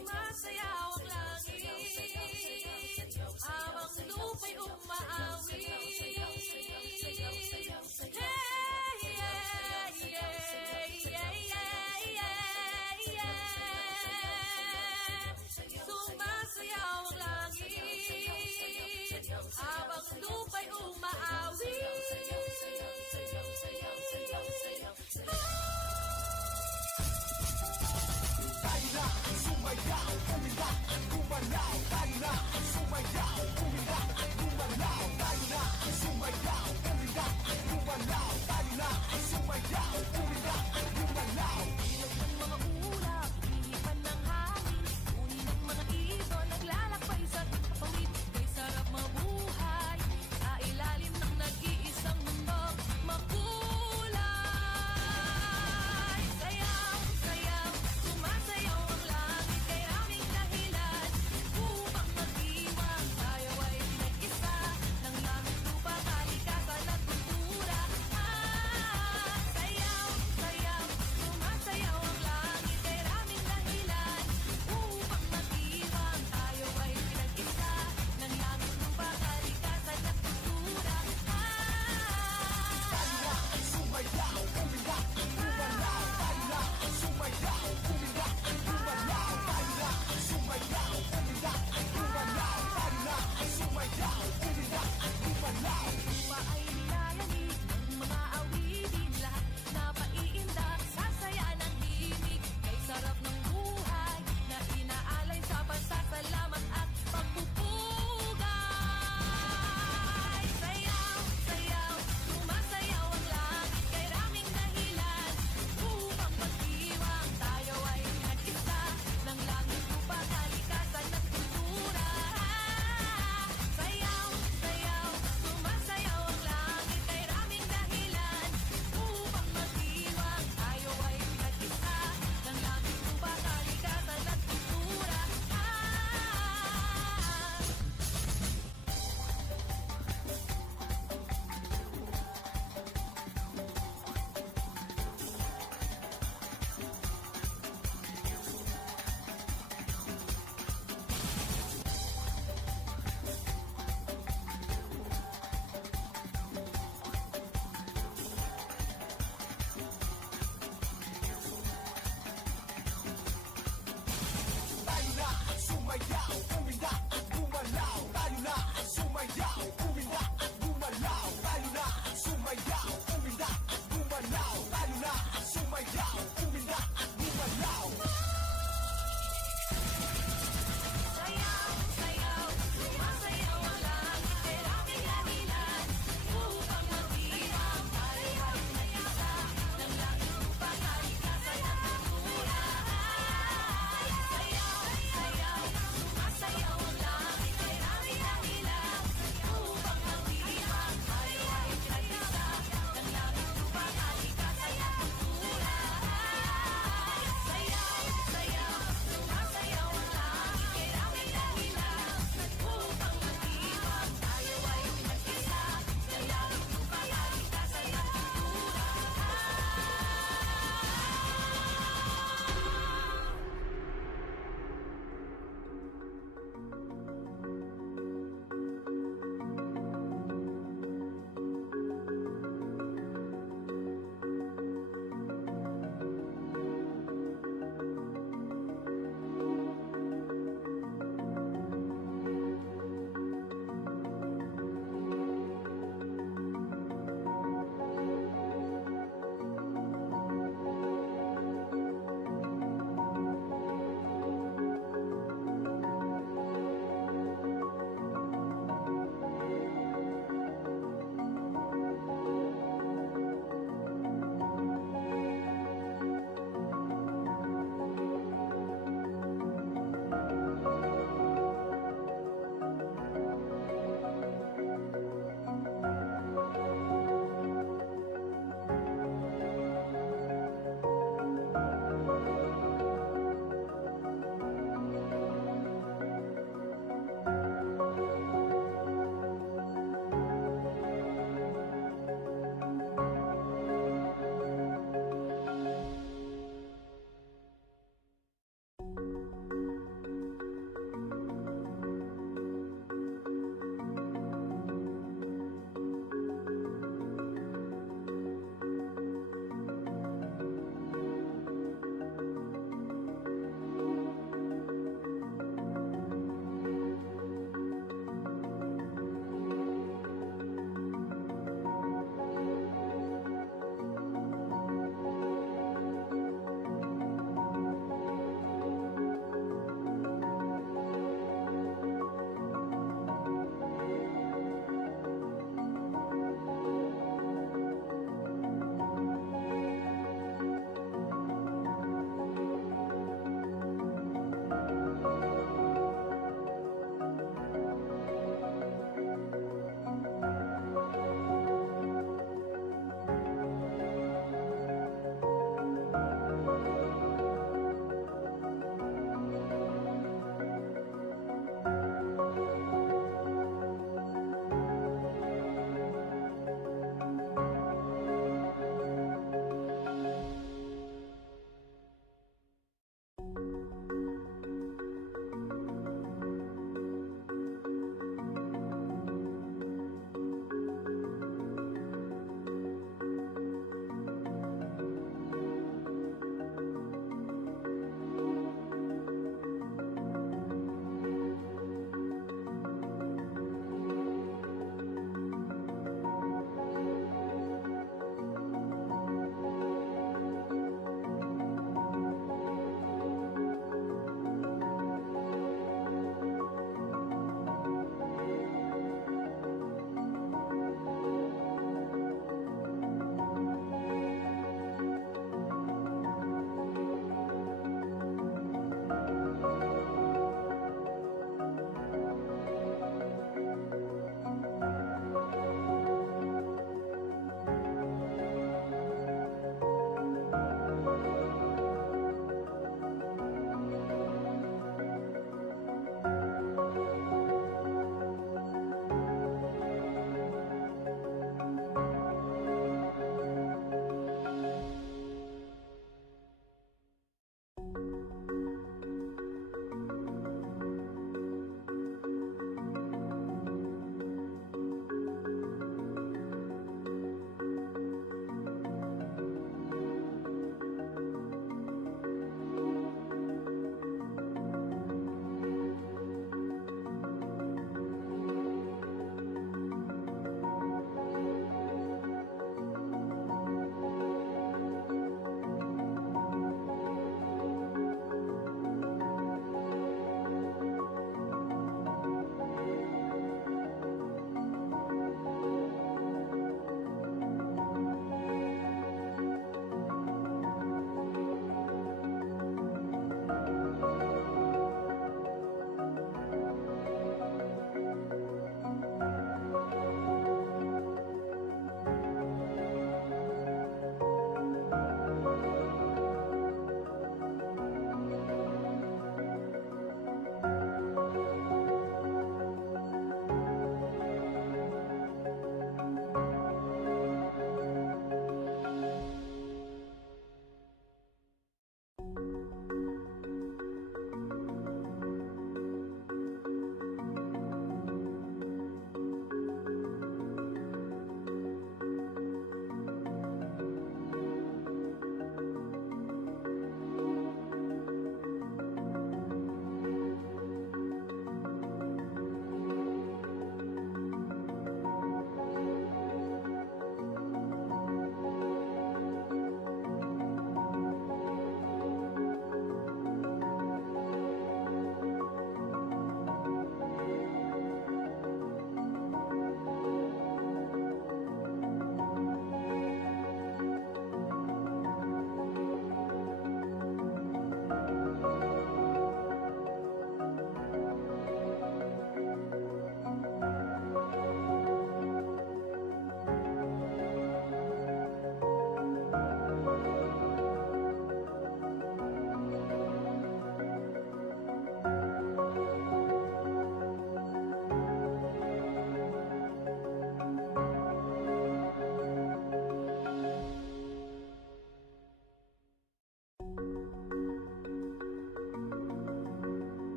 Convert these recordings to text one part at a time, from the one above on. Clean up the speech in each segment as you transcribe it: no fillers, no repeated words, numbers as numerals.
Sumasayaw ang langit habang lupa'y umaawit. Hey, yeah, yeah, yeah, yeah, yeah, yeah. Sumasayaw ang langit habang lupa'y umaawit. Sumayaw, umiyak at gumalaw. Tayo na ang sumayaw, umiyak at gumalaw. Tayo na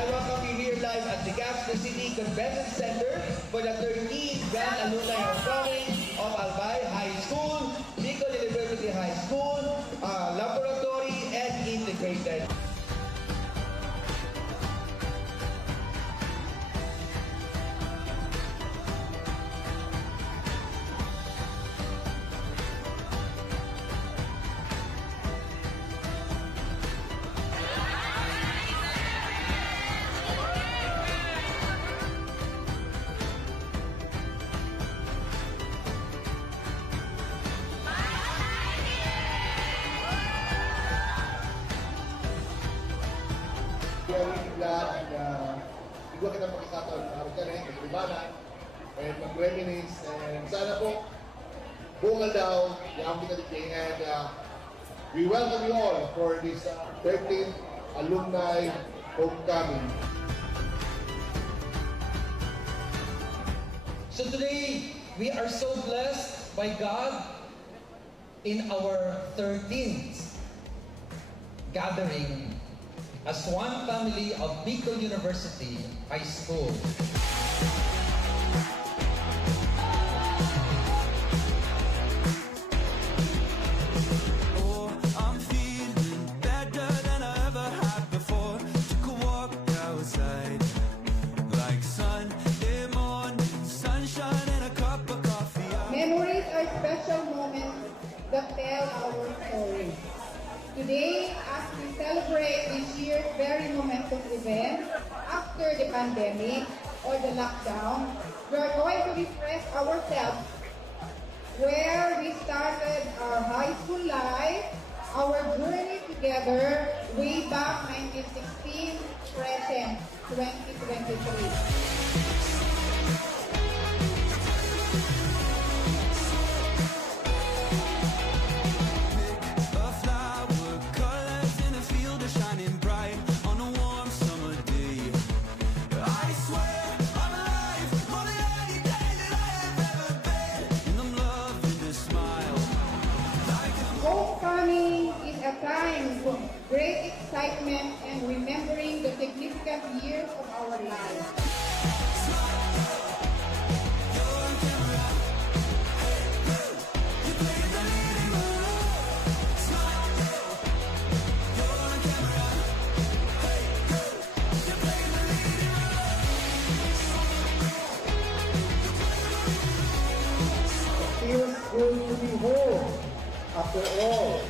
I welcome you here live at the Gaston City Convention Center for the 13th Grand Alumni Homecoming of Albay High School, Bicol University High School, Laboratory, and Integrated. We are really glad and igwa kita makikataon na araw ka rin, kaglibanan, and mag-reminisce, and sana po, bungal daw, yung kita dito, and we welcome you all for this 13th Alumni Homecoming. So today, we are so blessed by God in our 13th gathering as one family of Bicol University High School. Oh, I'm feeling better than I ever had before. Took a walk outside, like Sunday morning, sunshine and a cup of coffee. Memories are special moments that tell our story. Today, as we celebrate this year's very momentous event after the pandemic or the lockdown, we are going to refresh ourselves where we started our high school life, our journey together way back 1916, present 2023. A flower, colors in a field are shining bright on a warm summer day. I swear I'm alive, more than any day that I have ever been. And I'm loving the smile. Homecoming is a time of great excitement and remembering the significant years of our lives. Feels good to be home. After all,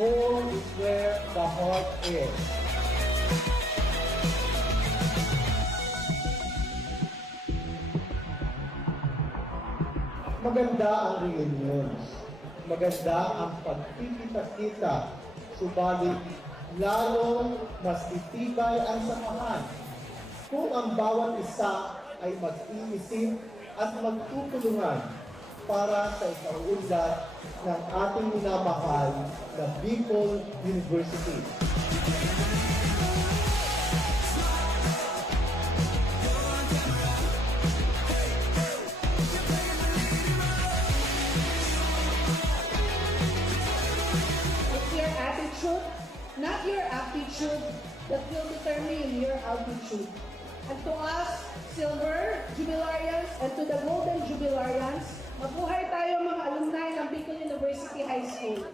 home is where the heart is. Maganda ang reunions. Maganda ang pagkikita-kita. Subalit, lalong mas itibay ang samahan kung ang bawat isa ay mag-iisip at magtutulungan para sa ikaunlad ng ating minamahal na Bicol University. It's your attitude, not your aptitude, that will determine your altitude. And to us, Silver Jubilarians, and to the Golden Jubilarians, mabuhay tayo mga alumni ng Bicol University High School.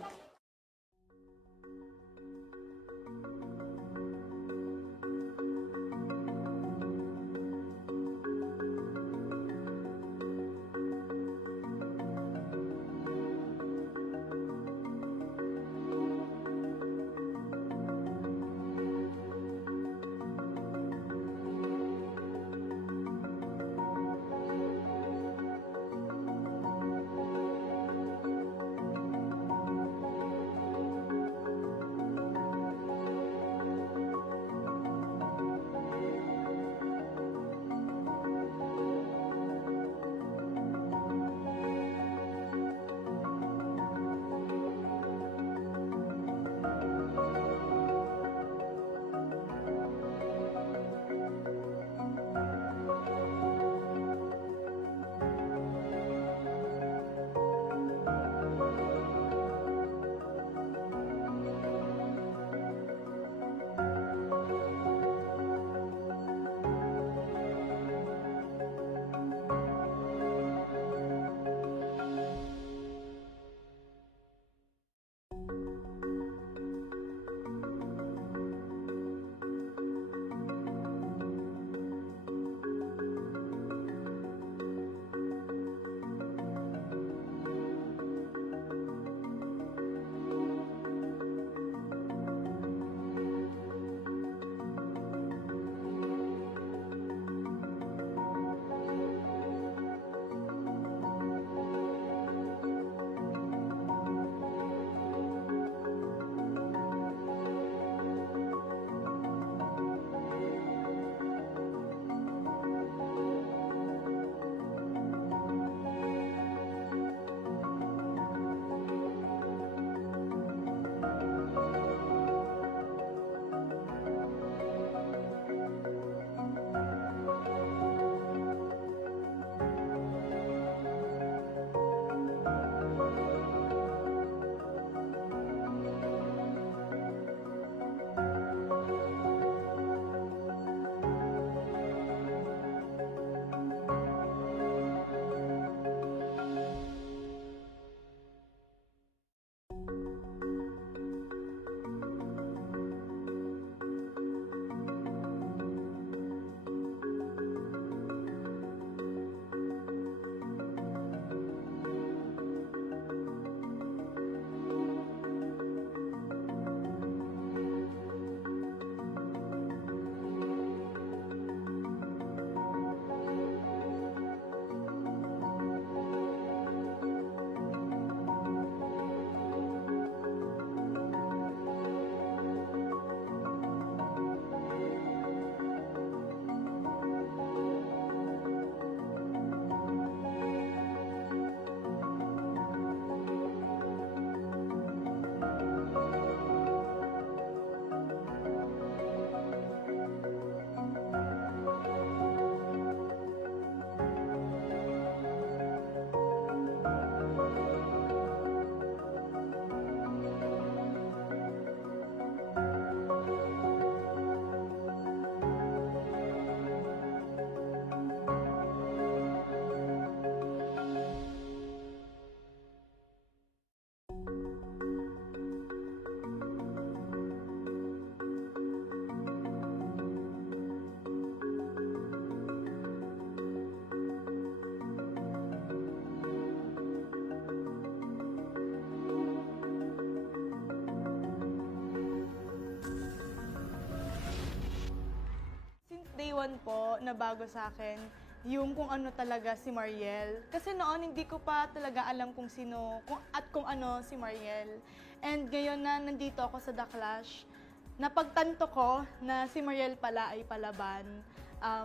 buwan po na bago sa akin yung kung ano talaga si Mariel. Kasi noon hindi ko pa talaga alam kung sino at kung ano si Mariel. And ngayon na nandito ako sa The Clash, napagtanto ko na si Mariel pala ay palaban.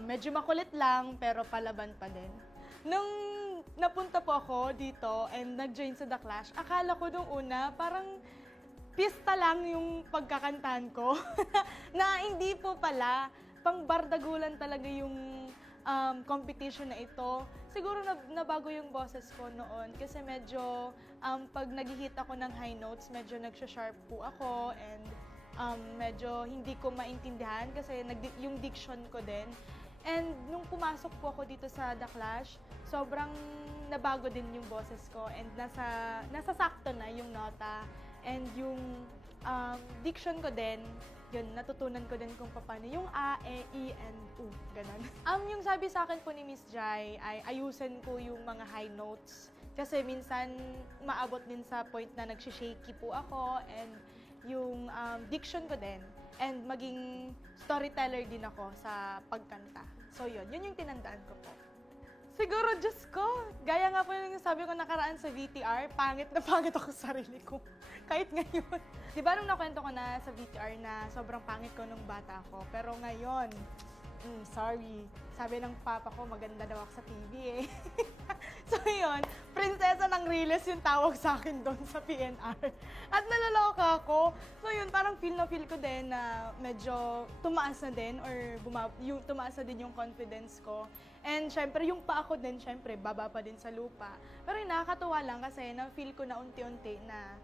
Medyo makulit lang pero palaban pa din. Nung napunta po ako dito and nag-join sa The Clash, akala ko nung una parang pista lang yung pagkakantahan ko. Na hindi po pala, pangbardagulan talaga yung competition na ito. Siguro nabago yung boses ko noon kasi medyo pag nag-hit ako ng high notes, medyo nagsha-sharp po ako and medyo hindi ko maintindihan kasi yung diction ko din. And nung pumasok po ako dito sa The Clash, sobrang nabago din yung boses ko and nasa sakto na yung nota and yung diction ko din. Yun, natutunan ko din kung paano yung A, E, I, and U, ganun. Yung sabi sa akin po ni Miss Jai ay ayusin ko yung mga high notes. Kasi minsan maabot din sa point na nagsishaky po ako and yung diction ko din. And maging storyteller din ako sa pagkanta. So yun yung tinandaan ko po. Siguro, Diyos ko, gaya nga po yung sabi ko nakaraan sa VTR, pangit na pangit ako sa sarili ko. Kahit ngayon. Di ba nung nakwento ko na sa VTR na sobrang pangit ko nung bata ko, pero ngayon, sorry. Sabi ng papa ko, maganda daw ako sa TV eh. So yun, prinsesa ng Riles yung tawag sa akin doon sa PNR. At nalaloka ako. So yun, parang feel ko din na medyo tumaas na din or tumaas na din yung confidence ko. And syempre, yung pa ako din, syempre, baba pa din sa lupa. Pero yun, nakakatuwa lang kasi na-feel ko na unti-unti na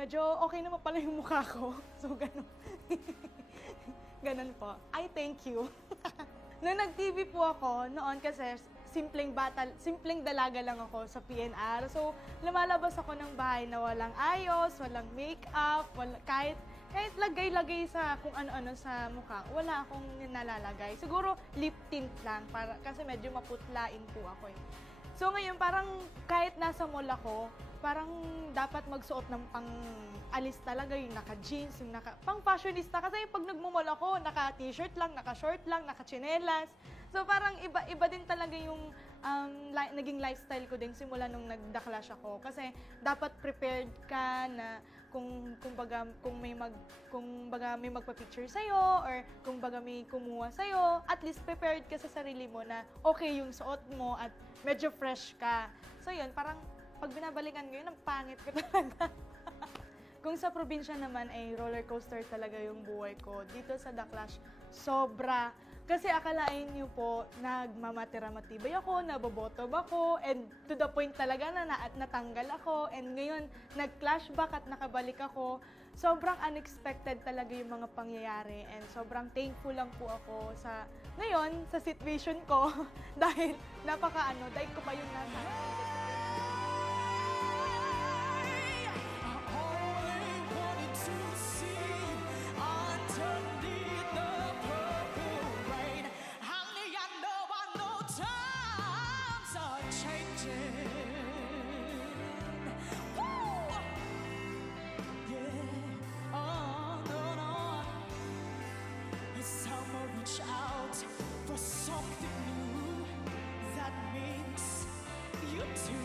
medyo okay naman pala yung mukha ko. So ganun. Ganun po. I thank you. Nung nag-TV po ako, noon kasi simpleng dalaga lang ako sa PNR. So, lumalabas ako ng bahay na walang ayos, walang makeup, kahit lagay-lagay sa kung ano-ano sa mukha, wala akong nalalagay. Siguro lip tint lang, kasi medyo maputlain po ako eh. So ngayon, parang kahit nasa mall ako, parang dapat magsuot ng pang-alis talaga, yung naka-jeans, yung pang-fashionista. Kasi pag nagmumall ako, naka-t-shirt lang, naka-short lang, naka-chinelas. So parang iba din talaga yung naging lifestyle ko din simula nung nag-The-Clash ako. Kasi dapat prepared ka na kung may magpa-picture sa'yo or kung baga may kumuha sa'yo, at least prepared ka sa sarili mo na okay yung suot mo at medyo fresh ka. So yun, parang pag binabalikan ko yun, ang pangit ko talaga. Kung sa probinsya naman ay roller coaster talaga yung buhay ko. Dito sa The Clash, sobra. Kasi akalain niyo po, nagmamatira-matibay ako, nabobotob ako, and to the point talaga na natanggal ako. And ngayon, nag-flashback at nakabalik ako. Sobrang unexpected talaga yung mga pangyayari. And sobrang thankful lang po ako ngayon, sa situation ko. Dahil dahil ko pa yung nasa. Reach out for something new that makes you do.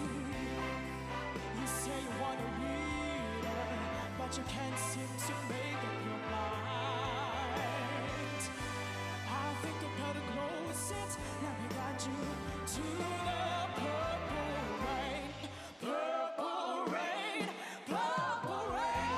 You say you want a leader, but you can't seem to make up your mind. I think I better close it. Let me guide you to the purple rain. Purple rain, purple rain.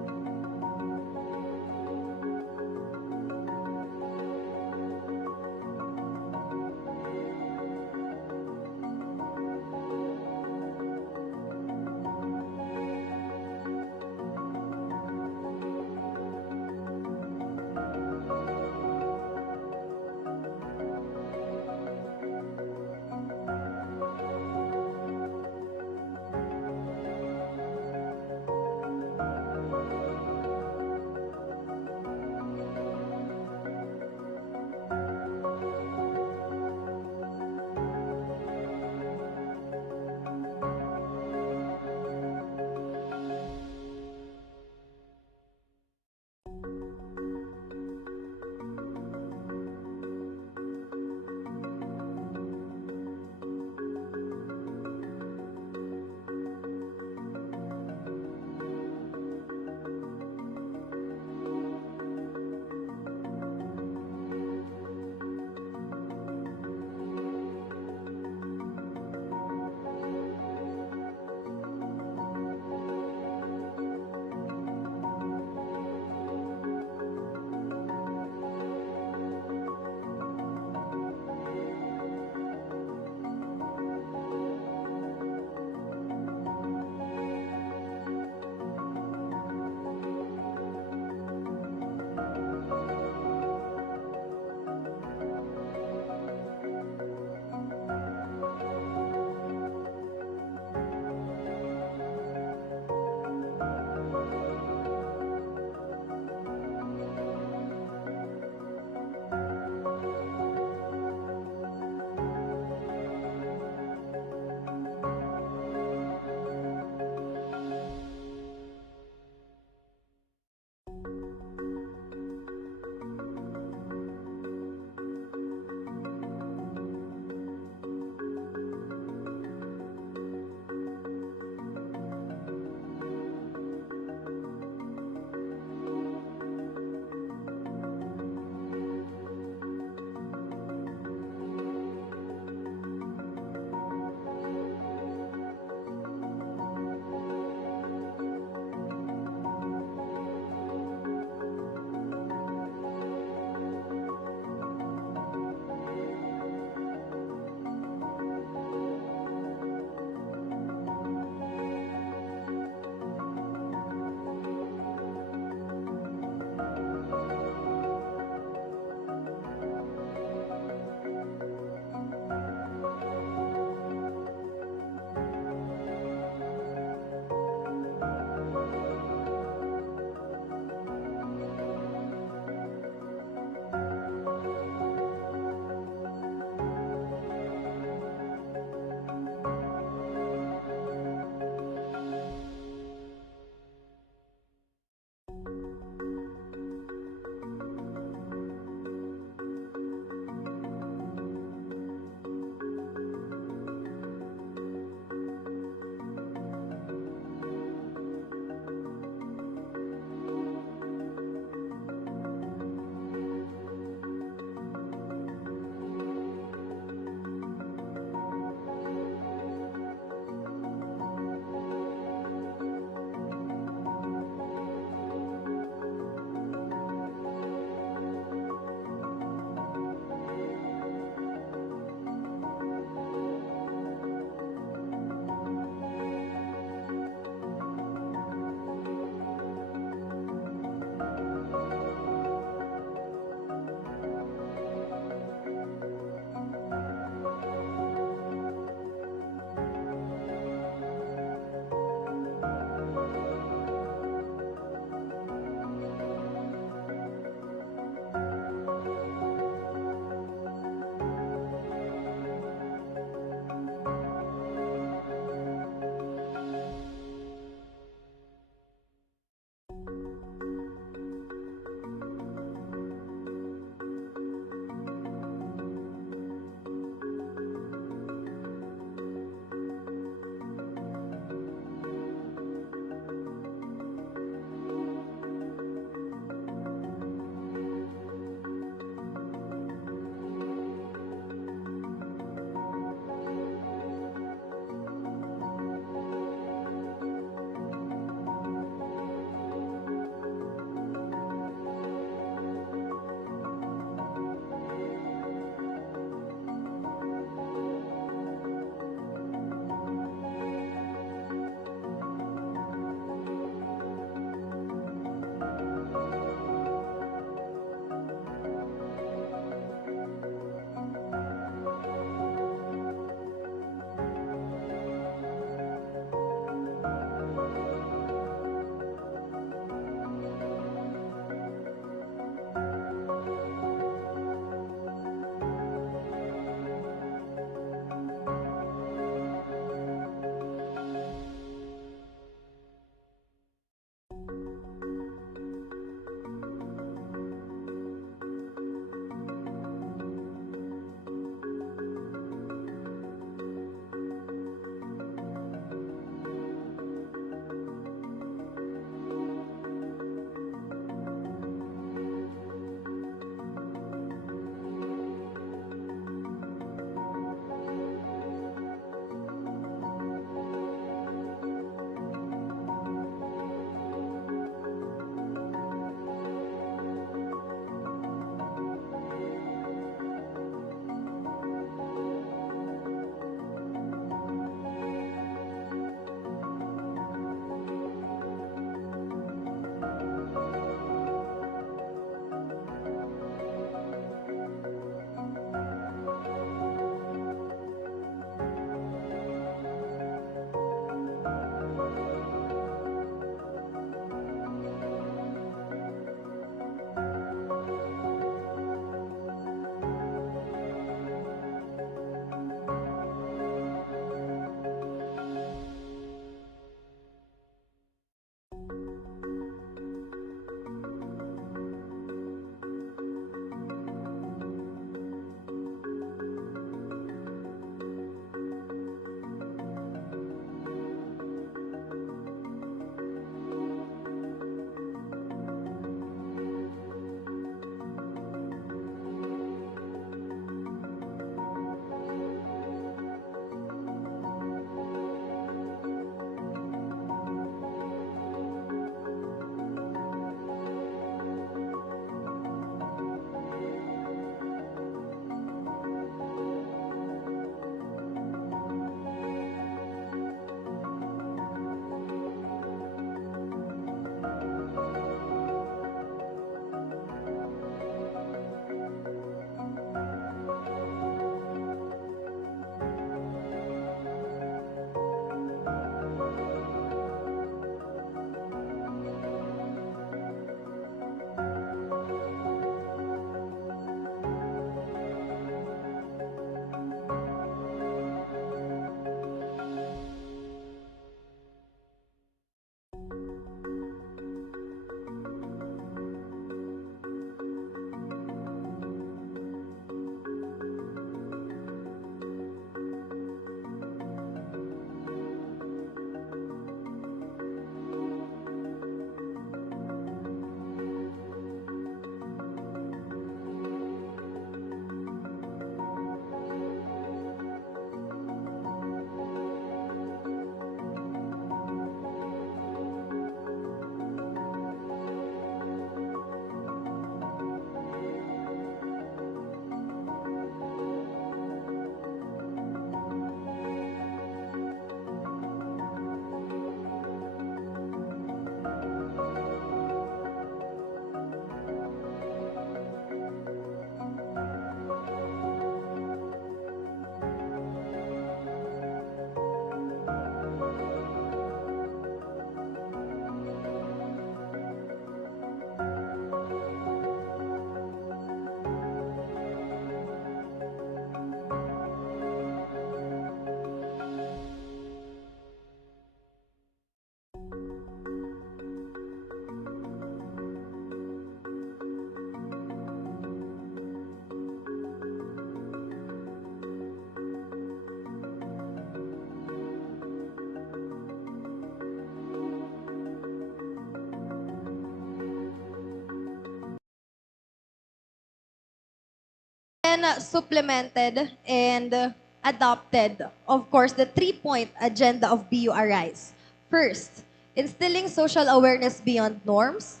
then supplemented and adopted, of course, the 3-point agenda of BU Arise. First, instilling social awareness beyond norms.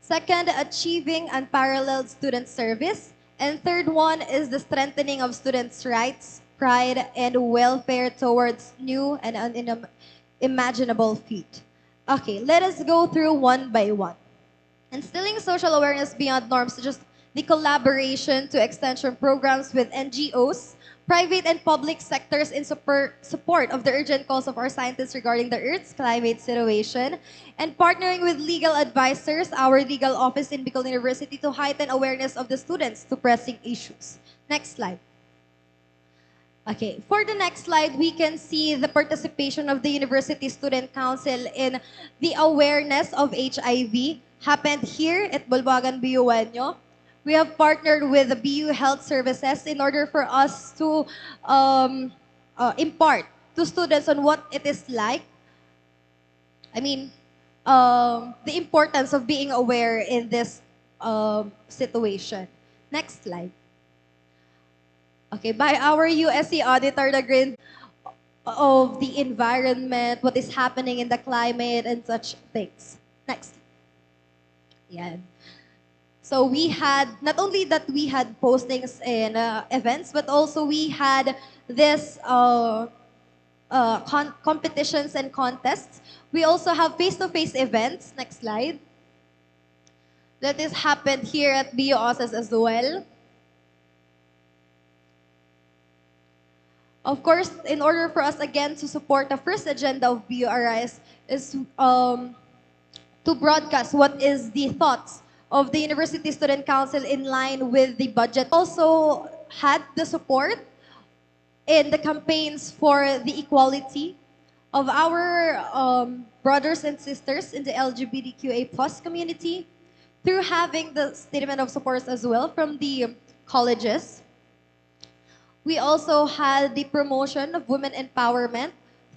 Second, achieving unparalleled student service. And third one is the strengthening of students' rights, pride, and welfare towards new and unimaginable feat. Okay, let us go through one by one. Instilling social awareness beyond norms, such as the collaboration to extension programs with NGOs, private and public sectors in support of the urgent calls of our scientists regarding the Earth's climate situation, and partnering with legal advisors, our legal office in Bicol University, to heighten awareness of the students to pressing issues. Next slide. Okay, for the next slide, we can see the participation of the University Student Council in the awareness of HIV happened here at Bulbagan BUNyo. We have partnered with the BU Health Services in order for us to impart to students on what it is like. I mean, the importance of being aware in this situation. Next slide. Okay, by our USC auditor, the grade of the environment, what is happening in the climate, and such things. Next. Yeah. So we had, not only that we had postings in events, but also we had this competitions and contests. We also have face-to-face events. Next slide. That is happened here at BU OSAS as well. Of course, in order for us again to support the first agenda of BU Arise is to broadcast what is the thoughts of the University Student Council in line with the budget. Also had the support in the campaigns for the equality of our brothers and sisters in the LGBTQA+ community through having the statement of support as well from the colleges. We also had the promotion of women empowerment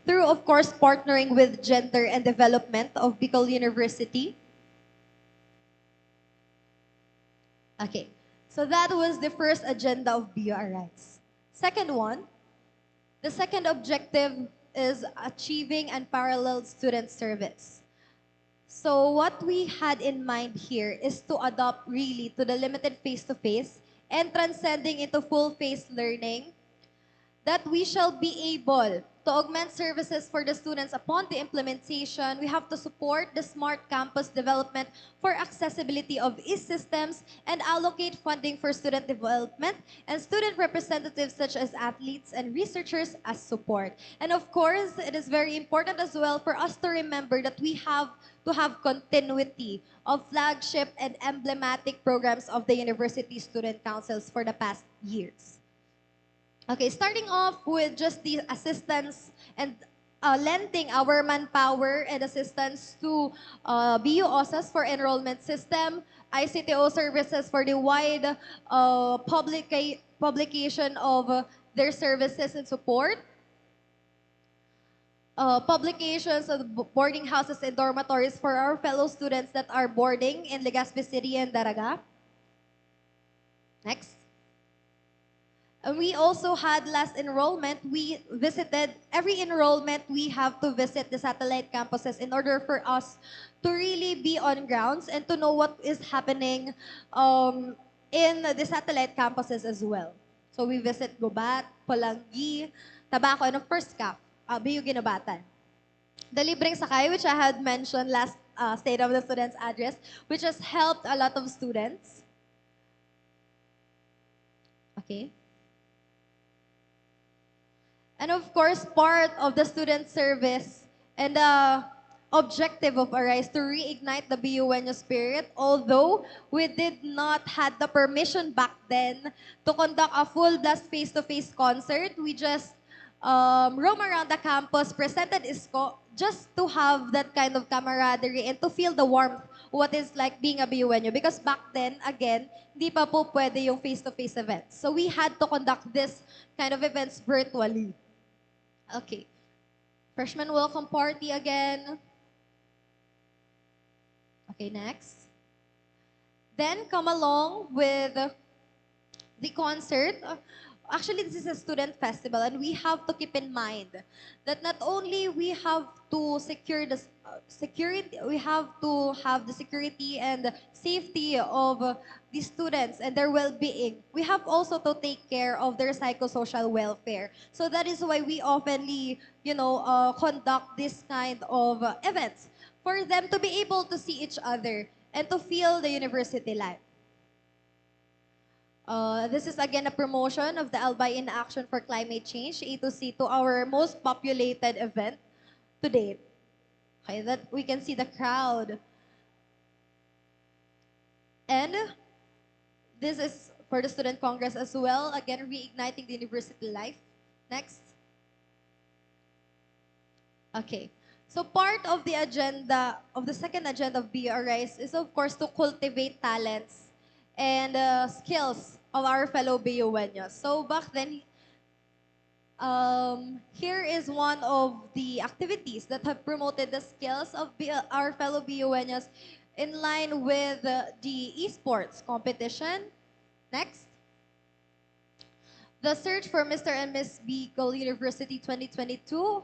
through, of course, partnering with Gender and Development of Bicol University. Okay, so that was the first agenda of BU Arise. Second one, the second objective is achieving unparalleled student service. So what we had in mind here is to adopt really to the limited face-to-face and transcending into full-face learning, that we shall be able to augment services for the students upon the implementation. We have to support the smart campus development for accessibility of e-systems and allocate funding for student development and student representatives such as athletes and researchers as support. And of course, it is very important as well for us to remember that we have to have continuity of flagship and emblematic programs of the University Student Councils for the past years. Okay, starting off with just the assistance and lending our manpower and assistance to BU OSAS for enrollment system, ICTO services for the wide publication of their services and support, publications of boarding houses and dormitories for our fellow students that are boarding in Legazpi City and Daraga. Next. And we also had last enrollment. We visited, every enrollment, we have to visit the satellite campuses in order for us to really be on grounds and to know what is happening in the satellite campuses as well. So we visit Gubat, Pulangi, Tabaco, and of course, CAP, BU Ginobatan. The Libreng Sakay, which I had mentioned last State of the Students address, which has helped a lot of students. Okay. And of course, part of the student service and the objective of Arise to reignite the BUNyo spirit, although we did not had the permission back then to conduct a full blast face-to-face concert. We just roam around the campus, presented ISCO, just to have that kind of camaraderie and to feel the warmth, what is like being a BUNyo. Because back then, again, di pa po pwede yung face-to-face events. So we had to conduct this kind of events virtually. Okay. Freshman welcome party again. Okay, next. Then come along with the concert. Actually, this is a student festival, and we have to keep in mind that not only we have to secure the security, we have to have the security and safety of the students and their well-being. We have also to take care of their psychosocial welfare. So that is why we oftenly, conduct this kind of events for them to be able to see each other and to feel the university life. This is again a promotion of the Albay in Action for Climate Change, A2C, to our most populated event to date. Okay, that we can see the crowd. And this is for the Student Congress as well, again, reigniting the university life. Next. Okay. So part of the agenda, of the second agenda of BRIs is of course to cultivate talents and skills of our fellow BUenos. So back then, here is one of the activities that have promoted the skills of our fellow BUenos in line with the esports competition. Next. The search for Mr. and Miss Bicol University 2022.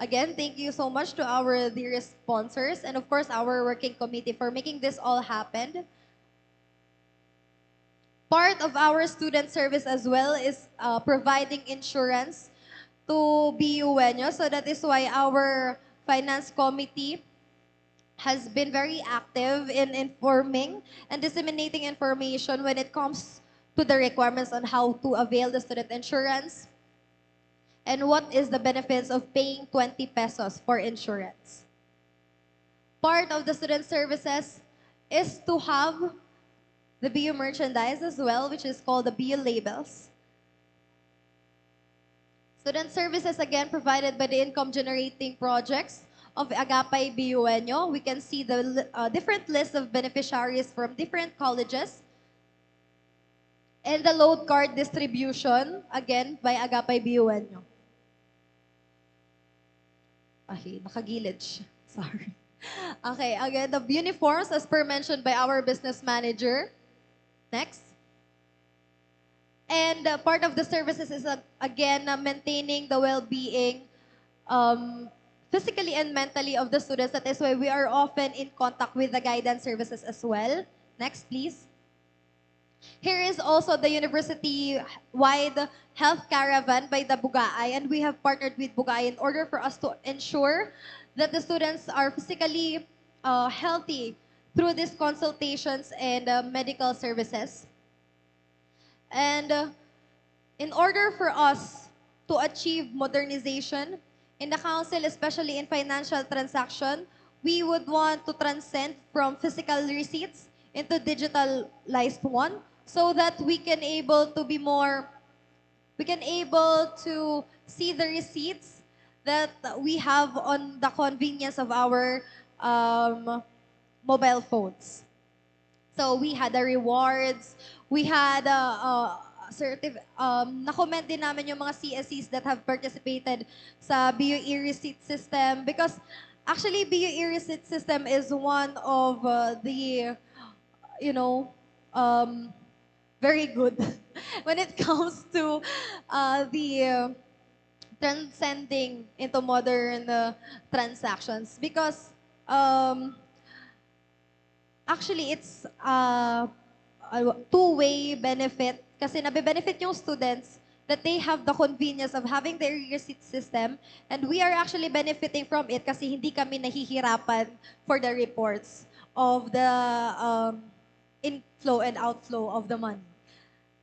Again, thank you so much to our dearest sponsors and of course our working committee for making this all happen. Part of our student service as well is providing insurance to BUenos. So that is why our finance committee has been very active in informing and disseminating information when it comes to the requirements on how to avail the student insurance and what is the benefits of paying 20 pesos for insurance. Part of the student services is to have the BU merchandise as well, which is called the BU labels. Student services, again, provided by the income-generating projects of Agapay BUeño. We can see the different lists of beneficiaries from different colleges. And the load card distribution, again, by Agapay BUeño. Okay, nakagilid siya. Sorry. Okay, again, the uniforms as per mentioned by our business manager. Next. And part of the services is, again, maintaining the well-being physically and mentally of the students. That is why we are often in contact with the guidance services as well. Next, please. Here is also the university-wide health caravan by the Bugaay, and we have partnered with Bugaay in order for us to ensure that the students are physically healthy through these consultations and medical services. And in order for us to achieve modernization in the council, especially in financial transaction, we would want to transcend from physical receipts into digitalized one so that we can able to see the receipts that we have on the convenience of our mobile phones. So we had the rewards, we had na-comment din namin yung mga CSCs that have participated sa BU e-receipt system because actually BU e-receipt system is one of the, very good when it comes to the transcending into modern transactions because actually it's a two-way benefit kasi nabe-benefit yung students that they have the convenience of having their receipt system and we are actually benefiting from it kasi hindi kami nahihirapan for the reports of the inflow and outflow of the money.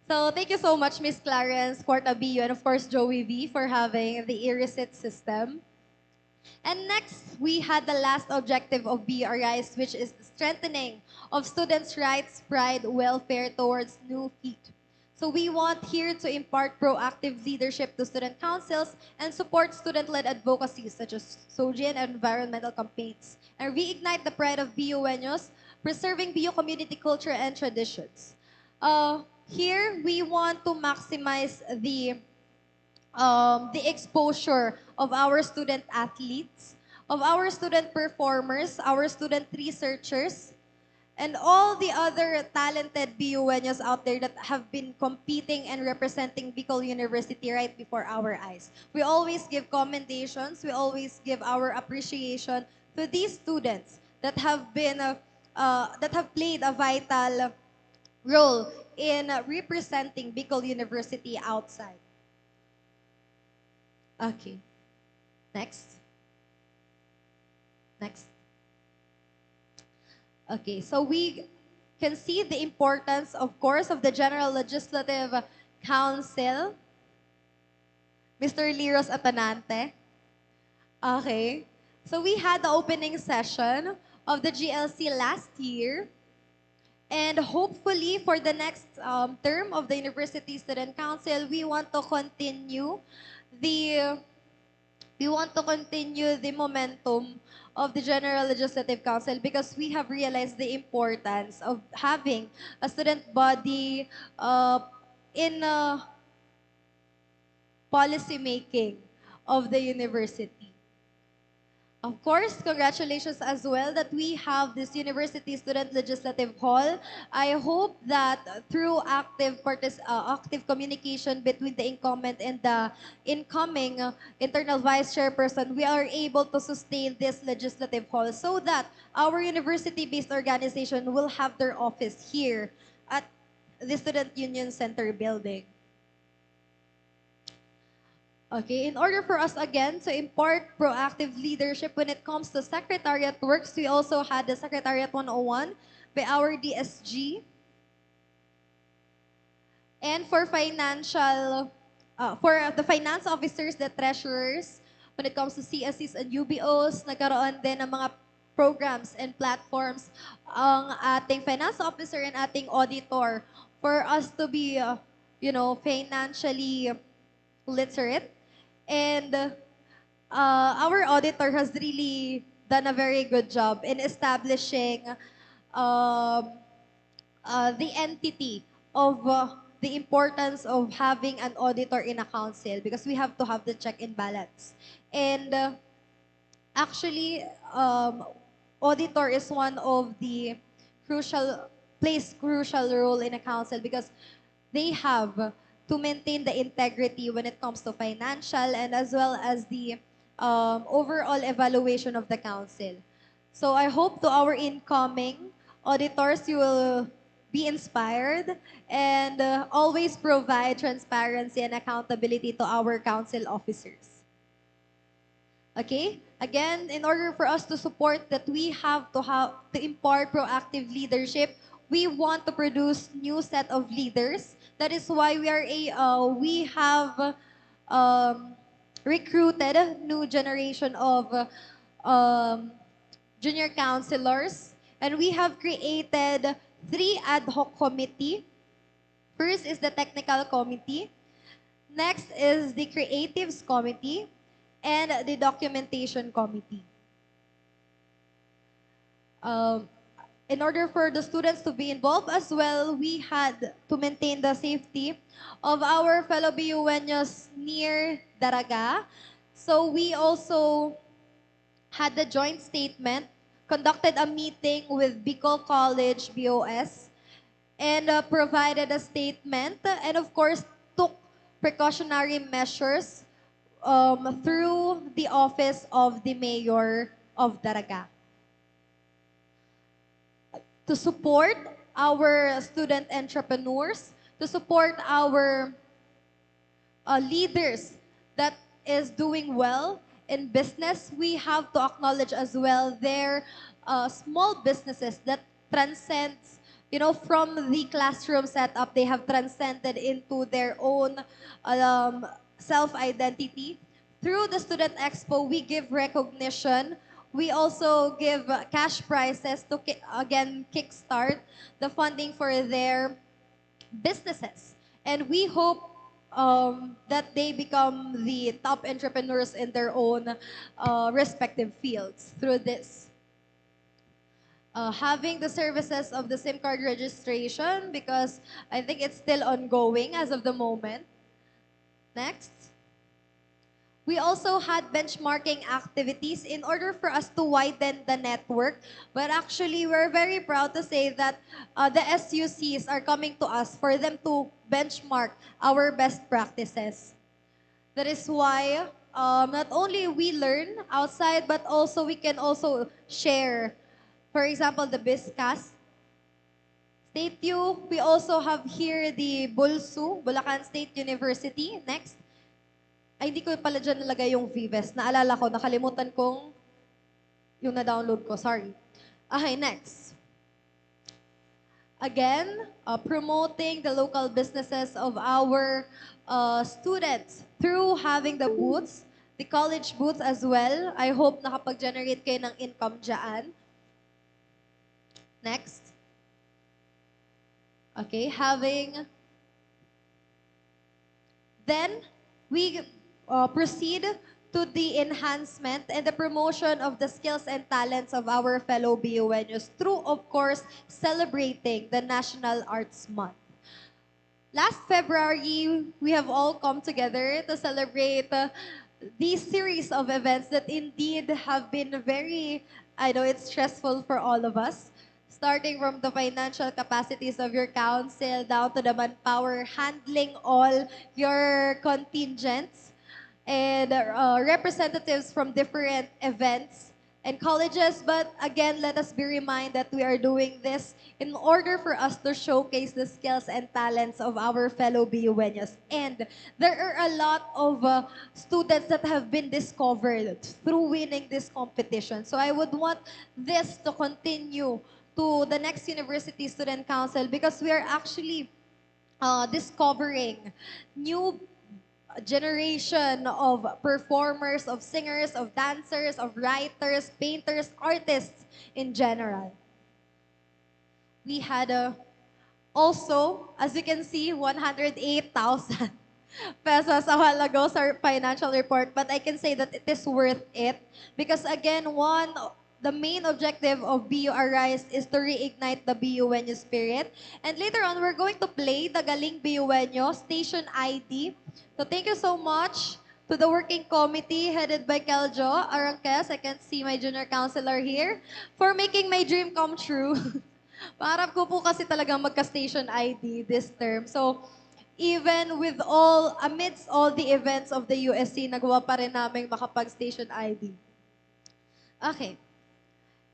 So thank you so much, Miss Clarence, Quarta BU, and of course Joey V for having the e-receipt system. And next, we had the last objective of BRIs, which is strengthening of students' rights, pride, welfare towards new feet. So we want here to impart proactive leadership to student councils and support student-led advocacy such as SOGIAN and environmental campaigns, and reignite the pride of BUeños, preserving BU community culture and traditions. Here, we want to maximize the exposure of our student athletes, of our student performers, our student researchers, and all the other talented BUNs out there that have been competing and representing Bicol University right before our eyes. We always give commendations, we always give our appreciation to these students that have played a vital role in representing Bicol University outside. Okay. Next. Next. Okay, so we can see the importance, of course, of the General Legislative Council. Mr. Liros Atanante. Okay. So we had the opening session of the GLC last year. And hopefully for the next term of the University Student Council, we want to continue the momentum of the General Legislative Council because we have realized the importance of having a student body in policy making of the university. Of course, congratulations as well that we have this University Student Legislative Hall. I hope that through active communication between the incumbent and the incoming internal vice chairperson, we are able to sustain this legislative hall so that our university-based organization will have their office here at the Student Union Center building. Okay, in order for us again to impart proactive leadership when it comes to secretariat works, we also had the Secretariat 101 by our DSG. And for the finance officers, the treasurers, when it comes to CSCs and UBOs, nagkaroon din ng mga programs and platforms ang ating finance officer and ating auditor for us to be, financially literate. And our auditor has really done a very good job in establishing the entity of the importance of having an auditor in a council because we have to have the check and balance. And actually, auditor is one of the plays crucial role in a council because they have to maintain the integrity when it comes to financial and as well as the overall evaluation of the council. So I hope to our incoming auditors, you will be inspired and always provide transparency and accountability to our council officers. Okay? Again, in order for us to support that, we have to impart proactive leadership. We want to produce new set of leaders. That is why we have recruited a new generation of junior counselors, and we have created 3 ad hoc committee. First is the technical committee. Next is the creatives committee and the documentation committee. In order for the students to be involved as well, we had to maintain the safety of our fellow BUNs near Daraga. So we also had the joint statement, conducted a meeting with Bicol College BOS, and provided a statement, and of course took precautionary measures through the office of the mayor of Daraga. To support our student entrepreneurs, to support our leaders that is doing well in business, we have to acknowledge as well their small businesses that transcends, from the classroom setup, they have transcended into their own self-identity. Through the Student Expo, we give recognition. We also give cash prizes to, again, kickstart the funding for their businesses. And we hope that they become the top entrepreneurs in their own respective fields through this. Having the services of the SIM card registration, because I think it's still ongoing as of the moment. Next. We also had benchmarking activities in order for us to widen the network. But actually, we're very proud to say that the SUCs are coming to us for them to benchmark our best practices. That is why not only we learn outside, but also we can also share. For example, the BISCAS, State U. We also have here the BULSU, Bulacan State University. Next. Ay, hindi ko pala dyan nalagay yung VVES. Naalala ko, nakalimutan kong yung na-download ko. Sorry. Okay, next. Again, promoting the local businesses of our students through having the booths, the college booths as well. I hope nakapag-generate kayo ng income dyan. Next. Okay, then we proceed to the enhancement and the promotion of the skills and talents of our fellow BUNUs through, of course, celebrating the National Arts Month. Last February, we have all come together to celebrate these series of events that indeed have been very, I know it's stressful for all of us, starting from the financial capacities of your council down to the manpower, handling all your contingents, and representatives from different events and colleges. But again, let us be reminded that we are doing this in order for us to showcase the skills and talents of our fellow BUNUs. And there are a lot of students that have been discovered through winning this competition. So I would want this to continue to the next University Student Council because we are actually discovering new generation of performers, of singers, of dancers, of writers, painters, artists in general. We had also, as you can see, 108,000 pesos a while ago sa financial report, but I can say that it is worth it because again, the main objective of BU Arise is to reignite the BUNU spirit. And later on, we're going to play the Galing BUNU Station ID. So thank you so much to the working committee headed by Keljo Aranques. I can see my junior counselor here for making my dream come true. Parang ko po kasi talagang magka-station ID this term. So even with amidst all the events of the USC, nagawa pa rin namin makapag-station ID. Okay.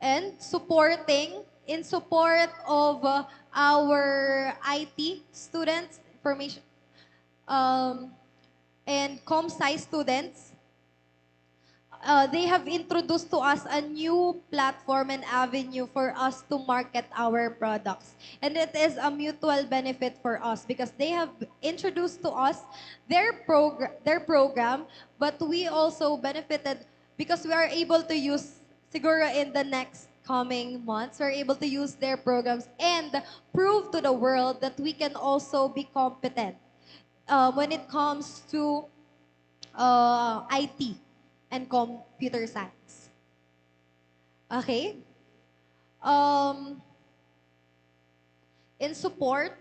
And in support of our IT students, information, and ComSci students, they have introduced to us a new platform and avenue for us to market our products. And it is a mutual benefit for us because they have introduced to us their program, but we also benefited because we are able to use siguro in the next coming months, we're able to use their programs and prove to the world that we can also be competent when it comes to IT and computer science. Okay? In support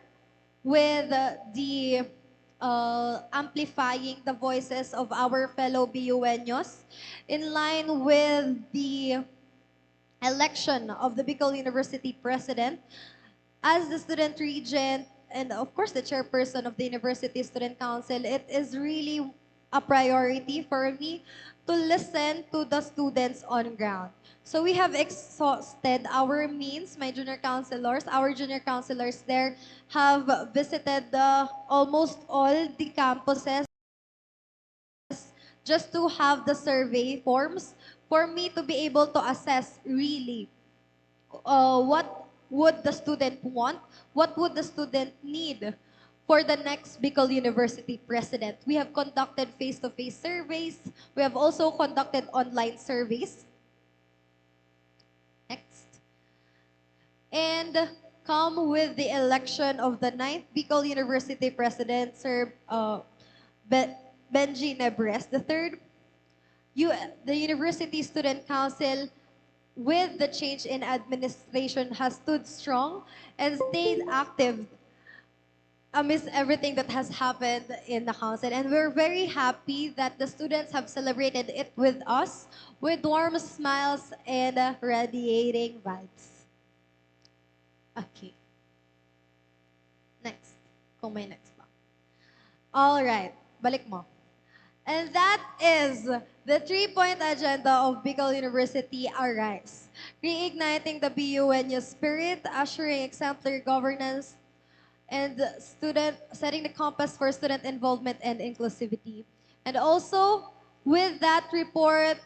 with the amplifying the voices of our fellow BUNUs in line with the election of the Bicol University President. As the student regent and of course the chairperson of the University Student Council, it is really a priority for me to listen to the students on ground. So we have exhausted our means, my junior counselors. Our junior counselors there have visited almost all the campuses just to have the survey forms for me to be able to assess really what would the student want, what would the student need for the next Bicol University president. We have conducted face-to-face surveys. We have also conducted online surveys. Next. And come with the election of the 9th Bicol University president, Sir Benji Nebres III. The University Student Council, with the change in administration, has stood strong and stayed active amidst everything that has happened in the council. And we're very happy that the students have celebrated it with us with warm smiles and radiating vibes. Okay. Next. Kung may next pa. All right. Balik mo. And that is the 3-point agenda of Bicol University Arise. Reigniting the BUNU spirit, ushering exemplary governance, and setting the compass for student involvement and inclusivity. And also, with that report,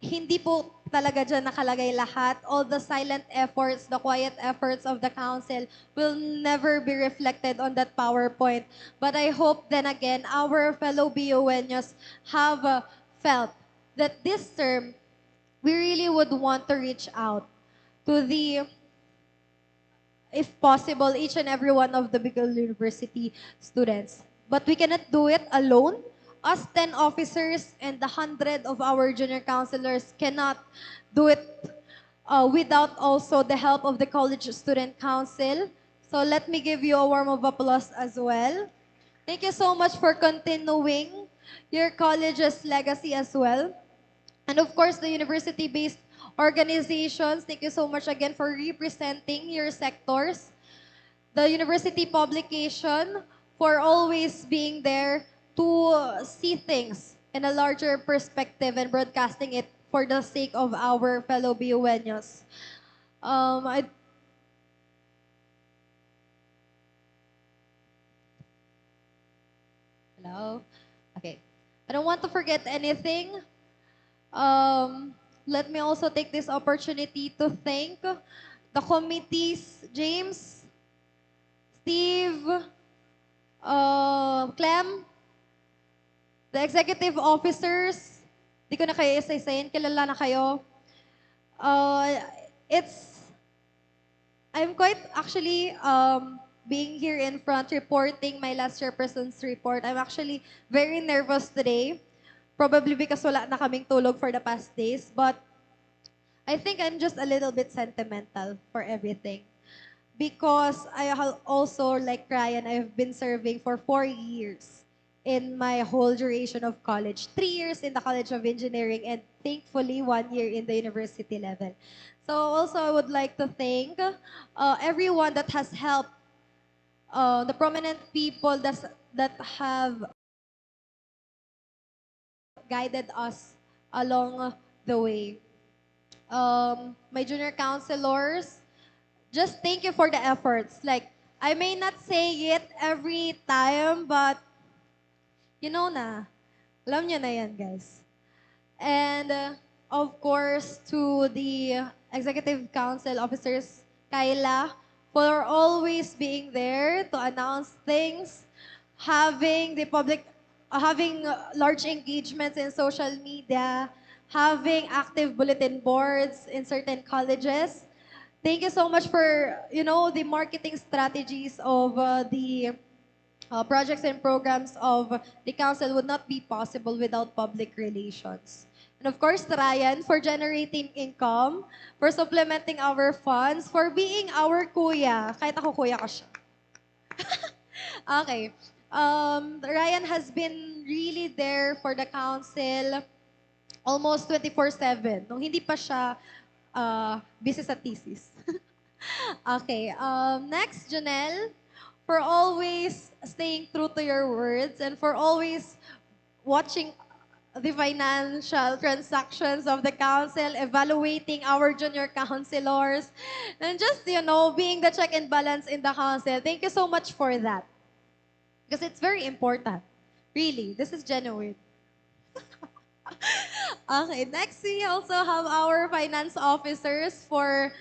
hindi po talaga dyan nakalagay lahat. All the silent efforts, the quiet efforts of the council will never be reflected on that PowerPoint. But I hope then again, our fellow BUNUs have felt that this term, we really would want to reach out to if possible, each and every one of the Bicol University students. But we cannot do it alone. Us 10 officers and the 100 of our junior counselors cannot do it without also the help of the College Student Council. So let me give you a warm of applause as well. Thank you so much for continuing your college's legacy as well. And of course, the university-based organizations, thank you so much again for representing your sectors. The university publication for always being there to see things in a larger perspective and broadcasting it for the sake of our fellow BUNUs. Hello? Okay. I don't want to forget anything. Let me also take this opportunity to thank the committees, James, Steve, Clem, the executive officers. Di ko na kayo isa-isayin, kilala na kayo. I'm quite actually being here in front reporting my last chairperson's report. I'm actually very nervous today. Probably because wala na kaming tulog for the past days. But I think I'm just a little bit sentimental for everything. Because I also, like Ryan, I've been serving for 4 years in my whole duration of college. 3 years in the College of Engineering and thankfully 1 year in the university level. So also I would like to thank everyone that has helped, the prominent people that have guided us along the way. My junior counselors, just thank you for the efforts. Like, I may not say it every time, but you know na. Alam nyo na yan, guys. And of course, to the executive council officers, Kyla, for always being there to announce things, having large engagements in social media, having active bulletin boards in certain colleges. Thank you so much for, the marketing strategies of the projects and programs of the council would not be possible without public relations. And of course, Ryan, for generating income, for supplementing our funds, for being our kuya. Kahit ako kuya ko siya. Okay. Ryan has been really there for the council almost 24/7. Nung hindi pa siya busy sa thesis. Okay. Next, Janelle, for always staying true to your words and for always watching the financial transactions of the council, evaluating our junior councilors, and just, being the check and balance in the council. Thank you so much for that. Because it's very important. Really, this is genuine. Okay, next we also have our finance officers for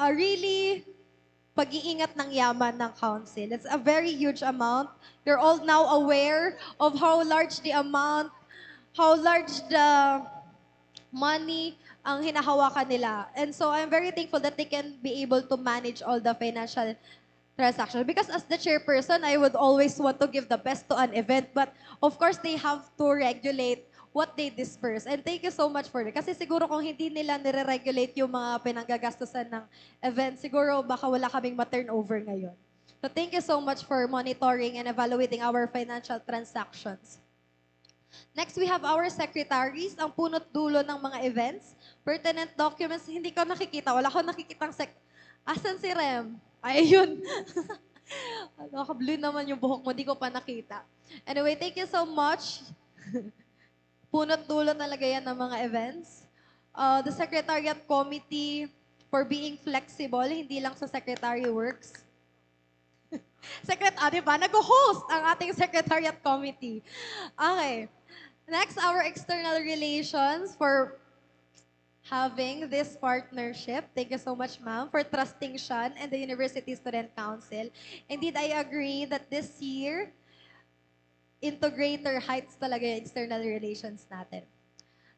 really pag-iingat ng yaman ng council. It's a very huge amount. You're all now aware of how large the amount, how large the money ang hinahawakan nila. And so I'm very thankful that they can be able to manage all the financial transactions. Because as the chairperson, I would always want to give the best to an event. But of course, they have to regulate what they disperse. And thank you so much for that. Kasi siguro kung hindi nila nire-regulate yung mga pinanggagastusan ng event, siguro baka wala kaming ma-turnover ngayon. So thank you so much for monitoring and evaluating our financial transactions. Next, we have our secretaries, ang punot dulo ng mga events. Pertinent documents, hindi ko nakikita. Wala ko nakikitang Asan si Rem? Ay, yun. Blue naman yung buhok mo, di ko pa nakita. Anyway, thank you so much. Punot dulo talaga yan ng mga events. The Secretariat Committee for being flexible, hindi lang sa Secretary Works. Diba? Nag-host ang ating Secretariat Committee. Okay. Next, our external relations for having this partnership. Thank you so much, ma'am, for trusting Sean and the University Student Council. Indeed, I agree that this year, into greater heights talaga yung external relations natin.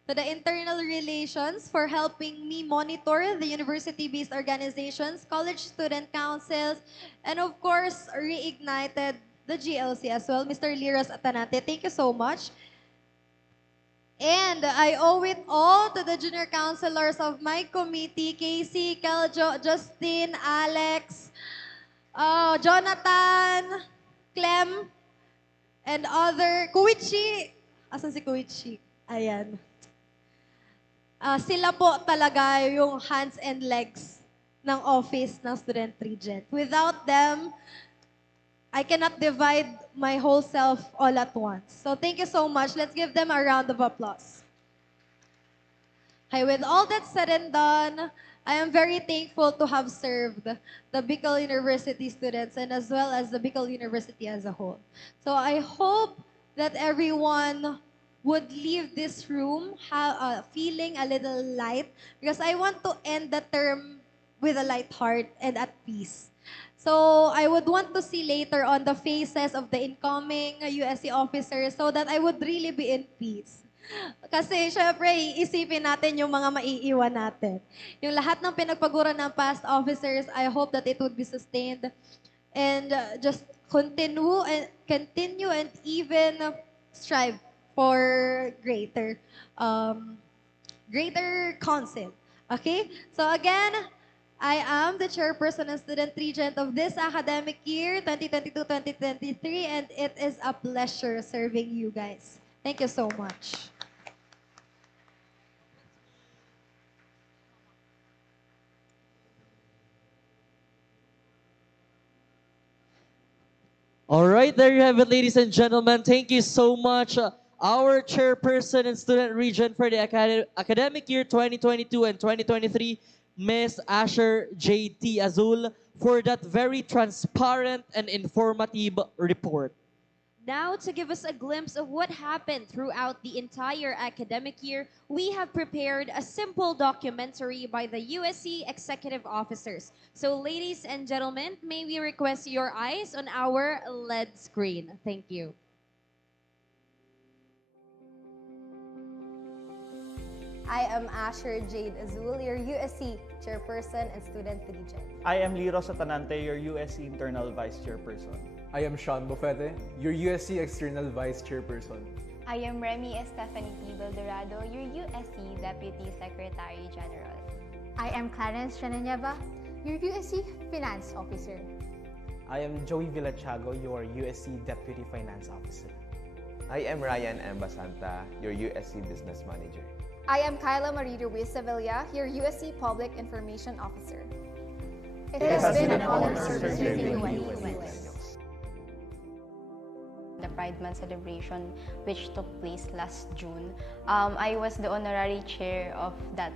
To the internal relations for helping me monitor the university-based organizations, college student councils, and of course, reignited the GLC as well. Mr. Liros Atanante, thank you so much. And I owe it all to the junior counselors of my committee, Casey, Keljo, Justin, Alex, Jonathan, Clem, and other, Kuichi. Asan si Kuichi? Ayan. Sila po talaga yung hands and legs ng office ng Student Regent. Without them, I cannot divide my whole self all at once. So thank you so much. Let's give them a round of applause. Okay, with all that said and done, I am very thankful to have served the Bicol University students and as well as the Bicol University as a whole. So I hope that everyone would leave this room feeling a little light because I want to end the term with a light heart and at peace. So I would want to see later on the faces of the incoming USC officers so that I would really be in peace. Kasi syempre, iisipin natin yung mga maiiwan natin. Yung lahat ng pinagpaguran ng past officers, I hope that it would be sustained and just continue and even strive for greater council. Okay? So again, I am the chairperson and student regent of this academic year, 2022-2023, and it is a pleasure serving you guys. Thank you so much. All right, there you have it, ladies and gentlemen. Thank you so much. Our chairperson and student regent for the academic year 2022 and 2023, Ms. Asher J.T. Azul, for that very transparent and informative report. Now, to give us a glimpse of what happened throughout the entire academic year, we have prepared a simple documentary by the USC executive officers. So, ladies and gentlemen, may we request your eyes on our LED screen. Thank you. I am Asher Jade Azul, your USC Chairperson and Student Regent. I am Liros Atanante, your USC Internal Vice Chairperson. I am Sean Bofete, your USC External Vice Chairperson. I am Remy Estefany P. Baldorado, your USC Deputy Secretary General. I am Clarence Chananyeva, your USC Finance Officer. I am Joey Villachago, your USC Deputy Finance Officer. I am Ryan M. Basanta, your USC Business Manager. I am Kyla Marie Ruiz Sevilla, your USC Public Information Officer. It has been an honor serving you. The Pride Month celebration, which took place last June, I was the honorary chair of that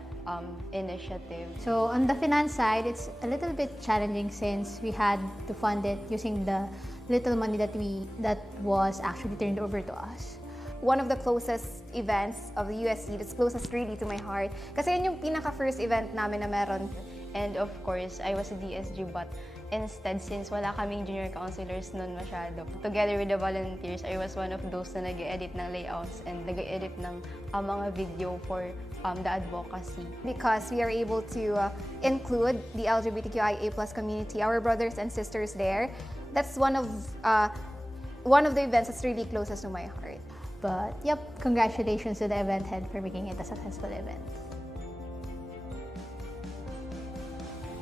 initiative. So on the finance side, it's a little bit challenging since we had to fund it using the little money that was actually turned over to us. One of the closest events of the USC that's closest really to my heart. Kasi yun yung pinaka-first event namin na meron. And of course, I was a DSG, but instead, since wala kaming junior counselors nun masyado, together with the volunteers, I was one of those na nag-edit ng layouts and nag-edit ng mga video for the advocacy. Because we are able to include the LGBTQIA+ community, our brothers and sisters there. That's one of the events that's really closest to my heart. But yep, congratulations to the event head for making it a successful event.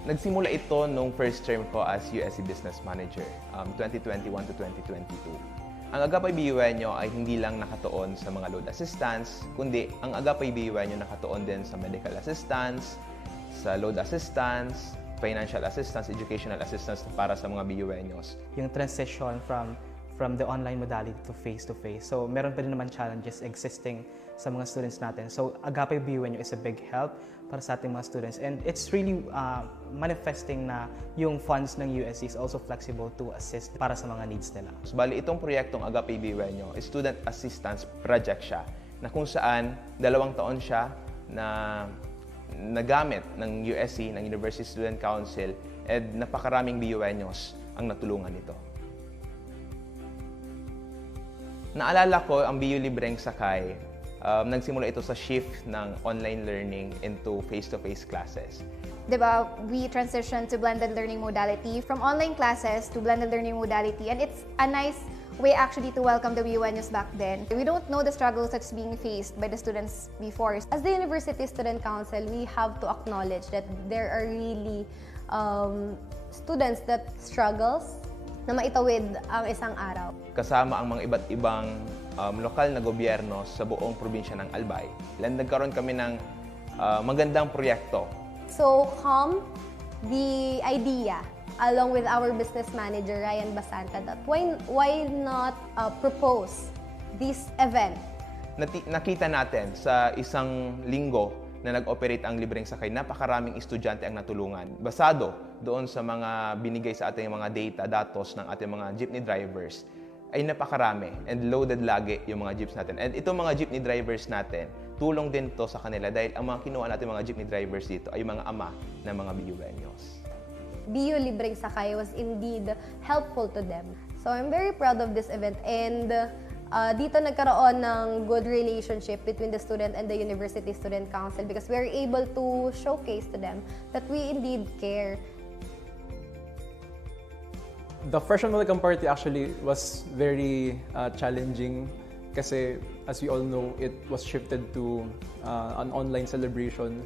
Nagsimula ito nung first term ko as USC Business Manager, 2021 to 2022. Ang Agapay BUenyo ay hindi lang nakatuon sa mga load assistance, kundi ang Agapay BUenyo nakatuon din sa medical assistance, sa load assistance, financial assistance, educational assistance para sa mga BUenyos. Yung transition from the online modality to face-to-face. So, meron pa rin naman challenges existing sa mga students natin. So, Agapay BUenyo is a big help para sa ating mga students. And it's really manifesting na yung funds ng USC is also flexible to assist para sa mga needs nila. So, bali, itong proyektong Agapay BUenyo, student assistance project siya, na kung saan 2 taon siya na nagamit ng USC, ng University Student Council, at napakaraming BUenyos ang natulungan nito. Naalala ko ang BU Libreng Sakay, nagsimula ito sa shift ng online learning into face-to-face classes. Diba, we transitioned to blended learning modality from online classes to blended learning modality, and it's a nice way actually to welcome the BUenyos back then. We don't know the struggles that's being faced by the students before. As the University Student Council, we have to acknowledge that there are really students that struggles na maitawid ang isang araw. Kasama ang mga iba't ibang lokal na gobyerno sa buong probinsya ng Albay. Nagkaroon kami ng magandang proyekto. So come the idea, along with our business manager, Ryan Basanta, that why not propose this event? Nakita natin sa isang linggo na nag-operate ang Libreng Sakay, napakaraming estudyante ang natulungan. Basado doon sa mga binigay sa ating mga datos ng ating mga jeepney drivers, ay napakarami and loaded lagi yung mga jeeps natin. And itong mga jeepney drivers natin, tulong din to sa kanila dahil ang mga kinuha natin mga jeepney drivers dito ay mga ama ng mga BUenyos. BU Libreng Sakay was indeed helpful to them. So I'm very proud of this event, and dito nagkaroon ng good relationship between the student and the University Student Council because we're able to showcase to them that we indeed care. The freshman welcome party actually was very challenging kasi as we all know, it was shifted to an online celebration.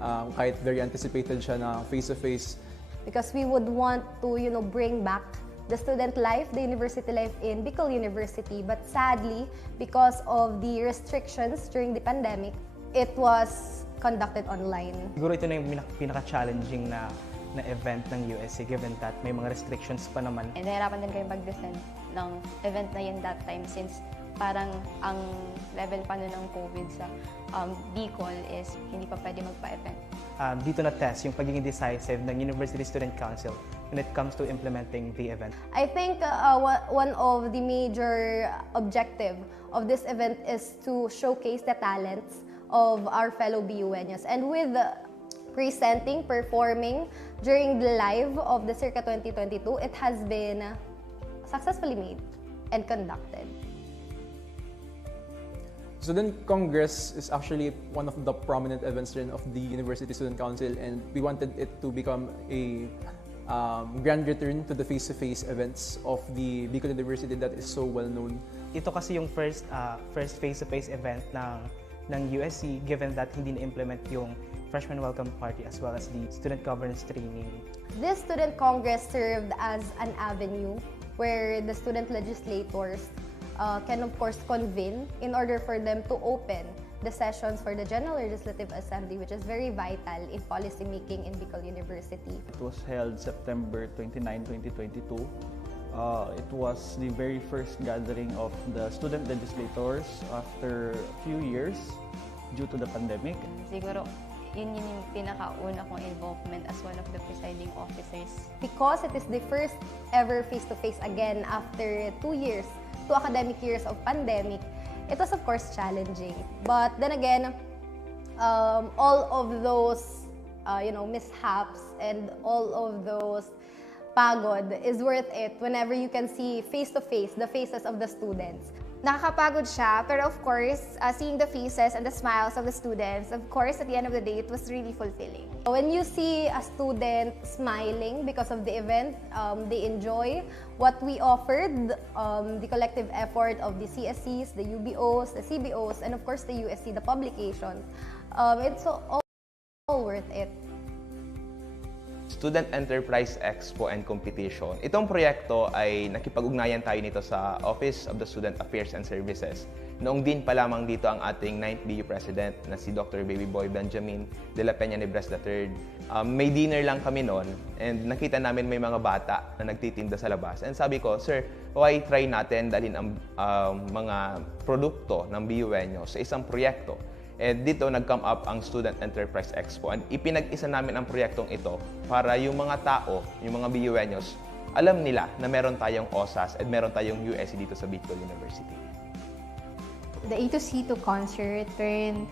Kahit very anticipated siya na face-to-face. Because we would want to, bring back the student life, the university life in Bicol University. But sadly, because of the restrictions during the pandemic, it was conducted online. Siguro ito na yung pinaka-challenging na event ng USC given that may mga restrictions pa naman. And nahirapan din kayo mag-defend ng event na yun that time since parang ang level pa nun ng COVID sa Bicol is hindi pa pwede magpa-event. Dito na test yung pagiging decisive ng University Student Council when it comes to implementing the event. I think one of the major objective of this event is to showcase the talents of our fellow BUenyos. And with presenting, performing during the live of the Circa 2022, it has been successfully made and conducted. Student Congress is actually one of the prominent events of the University Student Council, and we wanted it to become a grand return to the face-to-face events of the Bicol University that is so well known. Ito kasi yung first face-to-face event ng USC given that hindi na-implement yung freshman welcome party as well as the student governance training. This Student Congress served as an avenue where the student legislators can of course convene in order for them to open the sessions for the General Legislative Assembly, which is very vital in policy making in Bicol University. It was held September 29, 2022. It was the very first gathering of the student legislators after a few years due to the pandemic. Siguro, yun yung pinakauna kong involvement as one of the presiding officers. Because it is the first ever face-to-face again after 2 years, 2 academic years of pandemic, it was of course challenging. But then again, all of those mishaps and all of those pagod is worth it whenever you can see face-to-face the faces of the students. Nakakapagod siya, pero of course, seeing the faces and the smiles of the students, of course, at the end of the day, it was really fulfilling. When you see a student smiling because of the event, they enjoy what we offered, the collective effort of the CSCs, the UBOs, the CBOs, and of course the USC, the publications. It's all worth it. Student Enterprise Expo and Competition. Itong proyekto ay nakipag-ugnayan tayo nito sa Office of the Student Affairs and Services. Noong din pa lamang dito ang ating 9th BU President na si Dr. Baby Boy Benjamin de la Peña Nebres III. May dinner lang kami noon and nakita namin may mga bata na nagtitinda sa labas. And sabi ko, sir, why try natin dalhin ang mga produkto ng BUeño sa isang proyekto? And dito nag-come up ang Student Enterprise Expo. And ipinag-isa namin ang proyektong ito para yung mga tao, yung mga BUeños, alam nila na meron tayong OSAS at meron tayong USC dito sa Bicol University. The A2C2 concert, wherein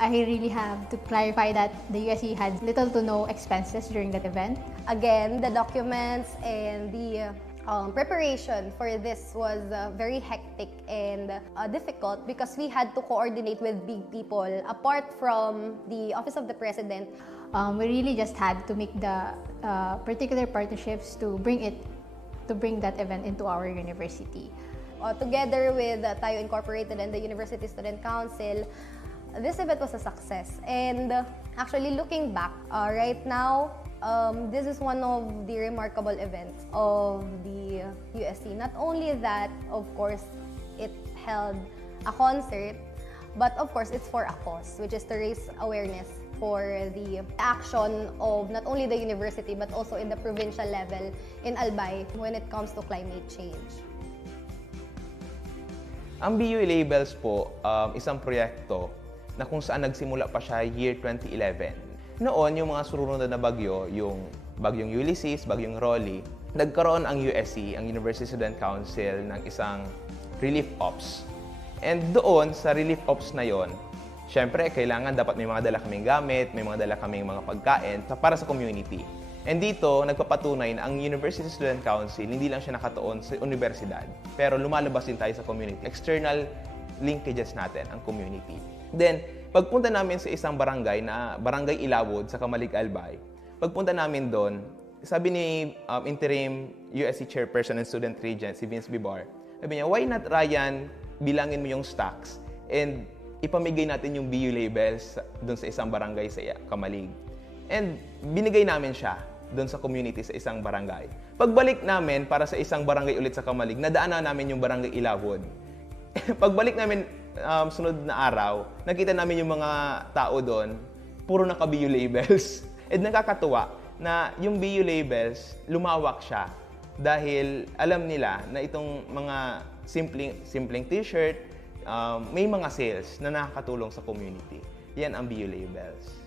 I really have to clarify that the USC had little to no expenses during that event. Again, the documents and the preparation for this was very hectic and difficult because we had to coordinate with big people apart from the Office of the President. We really just had to make the particular partnerships to bring that event into our university. Together with Tayo Incorporated and the University Student Council, this event was a success. And actually looking back, right now, this is one of the remarkable events of the USC. Not only that, of course, it held a concert, but of course, it's for a cause, which is to raise awareness for the action of not only the university, but also in the provincial level in Albay when it comes to climate change. Ang BU Labels po, isang proyekto na kung saan nagsimula pa siya year 2011. Noon, yung mga surunod na bagyo, yung bagyong Ulysses, bagyong Rolly, nagkaroon ang USC, ang University Student Council, ng isang relief ops. And doon, sa relief ops na yon, syempre, kailangan dapat may mga dala kaming gamit, may mga dala kaming mga pagkain para sa community. And dito, nagpapatunay na ang University Student Council, hindi lang siya nakatuon sa universidad, pero lumalabas din tayo sa community. External linkages natin, ang community. Then, pagpunta namin sa isang barangay na Barangay Ilawod sa Kamalig, Albay, pagpunta namin doon, sabi ni interim USC Chairperson and Student Regent, si Vince Bibar, sabi niya, why not, Ryan, bilangin mo yung stocks and ipamigay natin yung BU labels doon sa isang barangay sa Kamalig. And binigay namin siya doon sa community sa isang barangay. Pagbalik namin para sa isang barangay ulit sa Kamalig, nadaanan namin yung Barangay Ilawod. Pagbalik namin sunod na araw, nakita namin yung mga tao doon, puro naka-BU labels. And nakakatuwa na yung BU labels, lumawak siya dahil alam nila na itong mga simpleng t-shirt, may mga sales na nakakatulong sa community. Yan ang BU labels.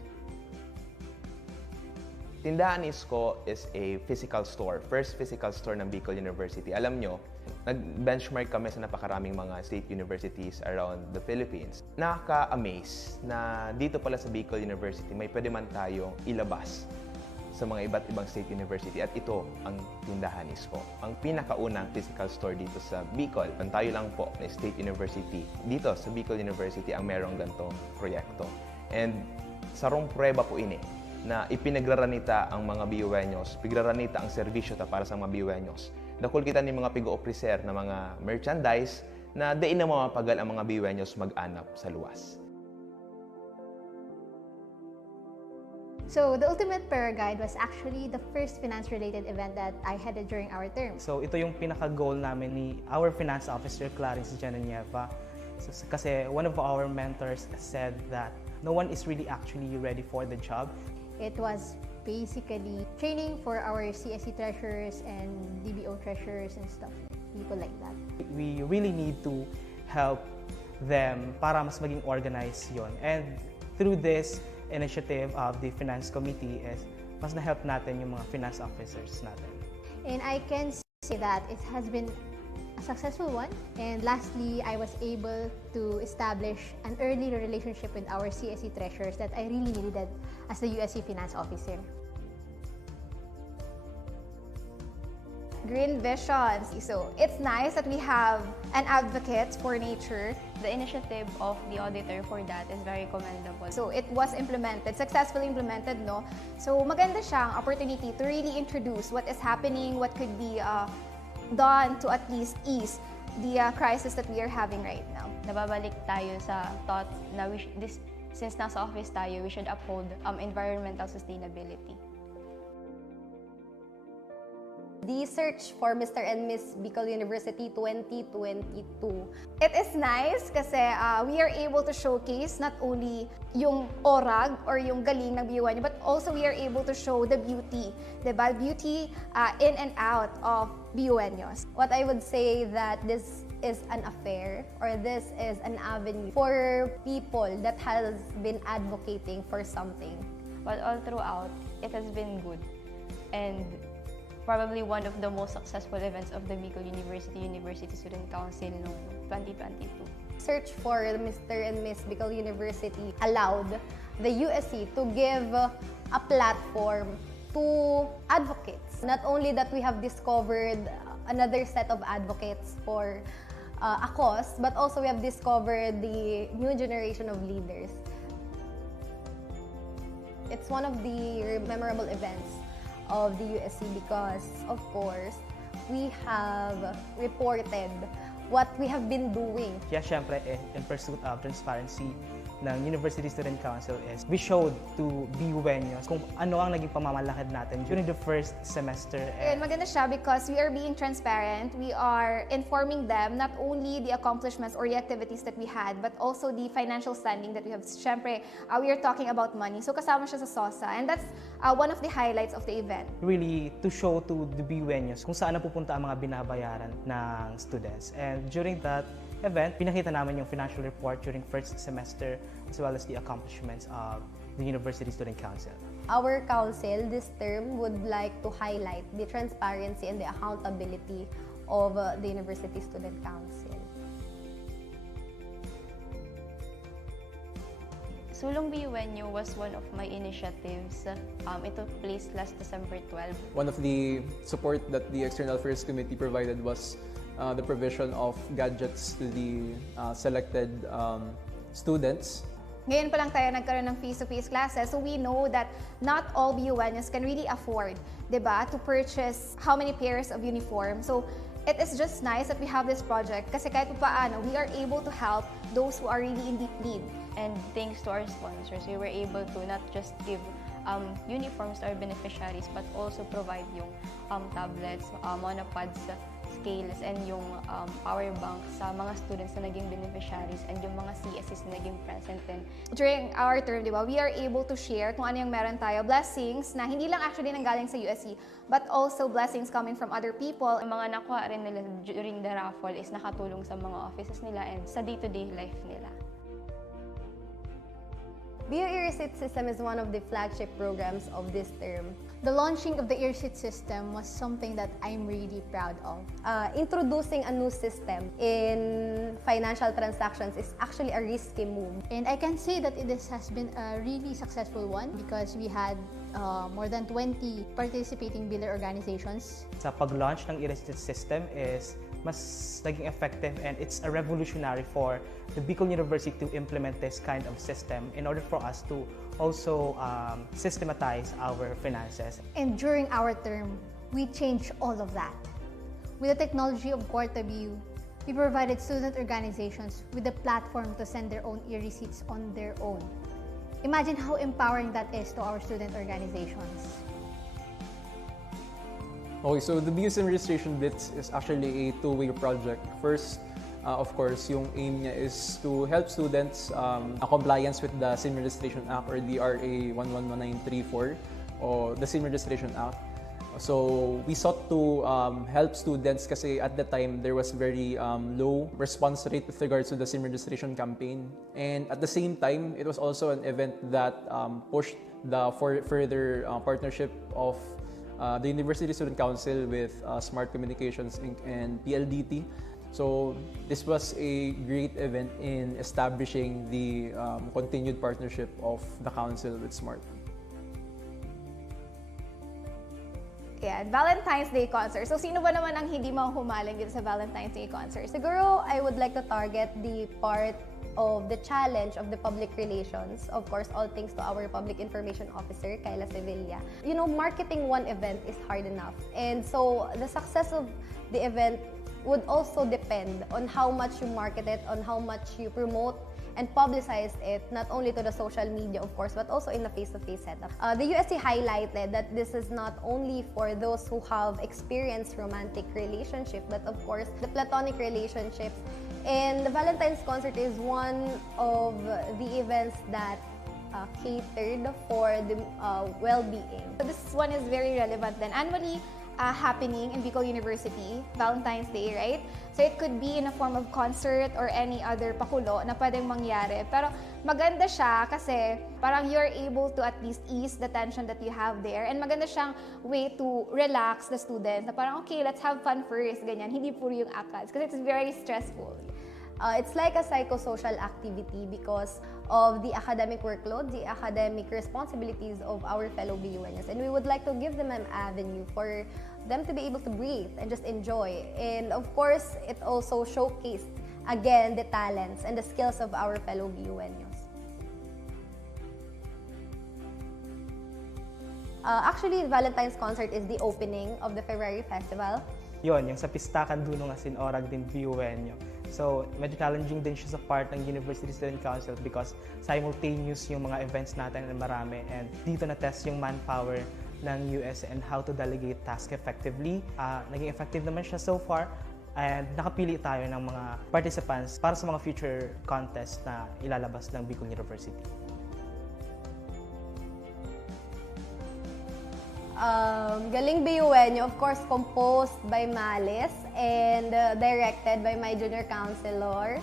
Tindahan Isko is a physical store, first physical store ng Bicol University. Alam nyo, nag-benchmark kami sa napakaraming mga state universities around the Philippines. Nakaka-amaze na dito pala sa Bicol University may pwede man tayong ilabas sa mga iba't ibang state university at ito ang Tindahan Isko. Ang pinakaunang physical store dito sa Bicol. Tayo lang po na state university dito sa Bicol University ang merong gantong proyekto. And sarong prueba po ini na ipinagraranita ang mga BUeños, pigraranita ang serbisyo para sa mga BUeños. Dakol kita ni mga pigo-officer na mga merchandise na dain na mapapagal ang mga BUeños mag-anap sa luwas. So, the Ultimate Prayer Guide was actually the first finance-related event that I headed during our term. So, ito yung pinaka-goal namin ni our finance officer, Clarence Genevieva. So, kasi one of our mentors said that no one is really actually ready for the job. It was basically training for our CSE treasurers and DBO treasurers and stuff, people like that. We really need to help them para mas maging organized yon. And through this initiative of the Finance Committee is mas na-help natin yung mga finance officers natin. And I can say that it has been a successful one. And lastly, I was able to establish an early relationship with our CSE treasurers that I really needed as the USC Finance Officer. Green visions. So it's nice that we have an advocate for nature. The initiative of the auditor for that is very commendable. So it was implemented, successfully implemented, no? So maganda siyang opportunity to really introduce what is happening, what could be done to at least ease the crisis that we are having right now. Nababalik tayo sa thought na since nasa office tayo, we should uphold environmental sustainability. The search for Mr. and Miss Bicol University 2022. It is nice kasi we are able to showcase not only yung orag or yung galing ng BUNU, but also we are able to show the beauty, diba? Beauty in and out of BUNUs. What I would say that this is an affair or this is an avenue for people that has been advocating for something. But all throughout, it has been good. And probably one of the most successful events of the Bicol University Student Council noong 2022. Search for Mr. and Miss Bicol University allowed the USC to give a platform to advocates. Not only that we have discovered another set of advocates for a cause, but also we have discovered the new generation of leaders. It's one of the memorable events of the USC because, of course, we have reported what we have been doing. Kaya syempre, in pursuit of transparency ng University Student Council is we showed to BUNUs kung ano ang naging pamamalakad natin during the first semester. And maganda siya because we are being transparent. We are informing them not only the accomplishments or the activities that we had, but also the financial standing that we have. Syempre, we are talking about money. So kasama siya sa SOSA. And that's one of the highlights of the event. Really, to show to the BUNUs kung saan napupunta ang mga binabayaran ng students. And during that event, pinakita namin yung financial report during first semester as well as the accomplishments of the University Student Council. Our council this term would like to highlight the transparency and the accountability of the University Student Council. Sulong BUNU was one of my initiatives. It took place last December 12. One of the support that the External Affairs Committee provided was the provision of gadgets to the selected students. Ngayon pa lang tayo nagkaroon ng face-to-face classes, so we know that not all BUNUs can really afford, diba, to purchase how many pairs of uniform. So it is just nice that we have this project kasi kahit paano, we are able to help those who are really in deep need. And thanks to our sponsors, we were able to not just give uniforms to our beneficiaries, but also provide yung tablets, monopads, scales, and yung power banks sa mga students na naging beneficiaries and yung mga CSEs na naging present din. During our term, di ba, we are able to share kung ano yung meron tayo, blessings na hindi lang actually nanggaling sa USC, but also blessings coming from other people. Ang mga nakuha rin nila during the raffle is nakatulong sa mga offices nila and sa day-to-day life nila. BU eReceipt system is one of the flagship programs of this term. The launching of the eReceipt system was something that I'm really proud of. Introducing a new system in financial transactions is actually a risky move. And I can say that this has been a really successful one because we had more than 20 participating biller organizations. Sa pag-launch ng eReceipt system is mas naging effective and it's a revolutionary for the Bicol University to implement this kind of system in order for us to also systematize our finances. And during our term, we changed all of that. With the technology of QuartaBU, we provided student organizations with a platform to send their own eReceipts on their own. Imagine how empowering that is to our student organizations. Okay, so the BU SIM Registration Blitz is actually a two-way project. First, of course, yung aim niya is to help students compliance with the SIM Registration Act or the RA 111934 or the SIM Registration Act. So we sought to help students kasi at the time there was very low response rate with regards to the SIM registration campaign. And at the same time, it was also an event that pushed the further partnership of the University Student Council with Smart Communications Inc. and PLDT. So this was a great event in establishing the continued partnership of the council with Smart. Yeah, Valentine's Day concert. So sino ba naman ang hindi mahuhumaling dito sa Valentine's Day concert? Siguro, I would like to target the part of the challenge of the public relations. Of course, all thanks to our Public Information Officer, Kayla Sevilla. You know, marketing one event is hard enough. And so, the success of the event would also depend on how much you market it, on how much you promote and publicized it not only to the social media, of course, but also in the face-to-face setup. The USC highlighted that this is not only for those who have experienced romantic relationship, but of course, the platonic relationships. And the Valentine's concert is one of the events that catered for the well-being. So this one is very relevant then. Annually happening in Bicol University, Valentine's Day, right? So it could be in a form of concert or any other pakulo na pwedeng mangyari. Pero maganda siya kasi parang you're able to at least ease the tension that you have there. And maganda siyang way to relax the students. Na parang, okay, let's have fun first, ganyan. Hindi puro yung ACADS kasi it's very stressful. It's like a psychosocial activity because of the academic workload, the academic responsibilities of our fellow BUNs. And we would like to give them an avenue for them to be able to breathe and just enjoy. And of course, it also showcased, again, the talents and the skills of our fellow BUNs. Actually, Valentine's concert is the opening of the February Festival. Yon, yung sa Pistakan Dunong Asin Orag din BUNyo. So, medyo challenging din siya sa part ng University Student Council because simultaneous yung mga events natin na marami and dito na-test yung manpower ng US and how to delegate task effectively. Naging effective naman siya so far and nakapili tayo ng mga participants para sa mga future contest na ilalabas ng Bicol University. Galing BUNyo, of course, composed by Malice and directed by my junior counselor,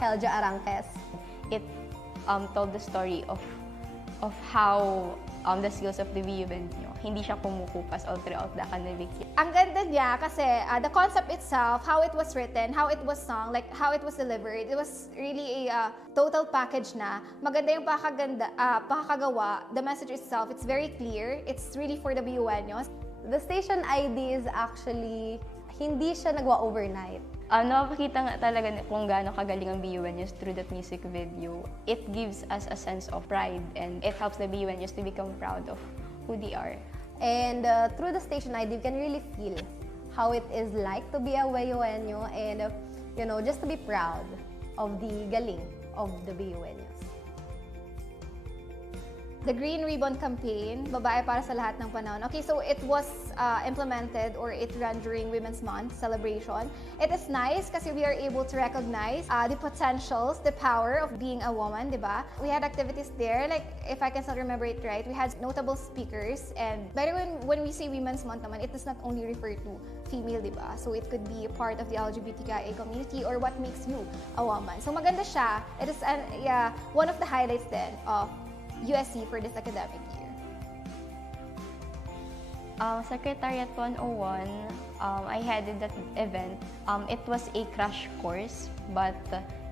Kelja Aranques. It told the story of how the skills of the BU nyo, hindi siya kumukupas all throughout the academic year. Ang ganda niya kasi the concept itself, how it was written, how it was sung, like how it was delivered, it was really a total package na. Maganda yung pakakagawa, the message itself, it's very clear, it's really for the BUNyos. The station ID is actually, hindi siya nagawa overnight. Napakita nga talaga kung gaano kagaling ang BUNyos through that music video. It gives us a sense of pride and it helps the BUNyos to become proud of who they are. And through the station ID, you can really feel how it is like to be a BUNyo and, you know, just to be proud of the galing of the BUNyos. The Green Ribbon Campaign, Babae para sa lahat ng panahon. Okay, so it was implemented or it ran during Women's Month celebration. It is nice kasi we are able to recognize the potentials, the power of being a woman, di ba? We had activities there, like if I can still remember it right, we had notable speakers. And by the way, when we say Women's Month naman, it does not only refer to female, di ba? So it could be a part of the LGBTQIA community or what makes you a woman. So maganda siya. It is one of the highlights then of USC for this academic year. Secretariat 101, I headed that event. It was a crash course, but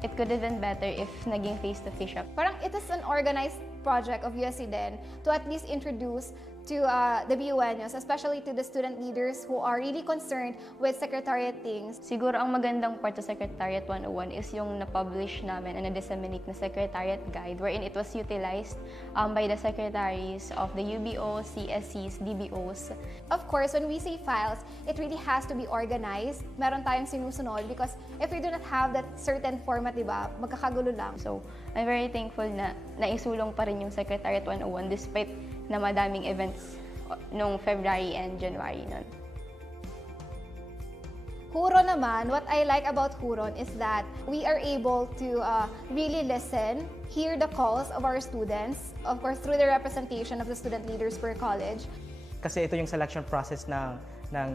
it could have been better if naging face-to-face siya. Parang it is an organized project of USC then to at least introduce to the BUNyos, especially to the student leaders who are really concerned with secretariat things. Siguro ang magandang part sa Secretariat 101 is yung na-publish namin and na-disseminate na Secretariat Guide wherein it was utilized by the secretaries of the UBOs, CSCs, DBOs. Of course, when we say files, it really has to be organized. Meron tayong sinusunod because if we do not have that certain format, diba, magkakagulo lang. So, I'm very thankful na naisulong pa rin yung Secretariat 101 despite na madaming events noong February and January nun. Huron naman, what I like about Huron is that we are able to really listen, hear the calls of our students, of course through the representation of the student leaders per college. Kasi ito yung selection process ng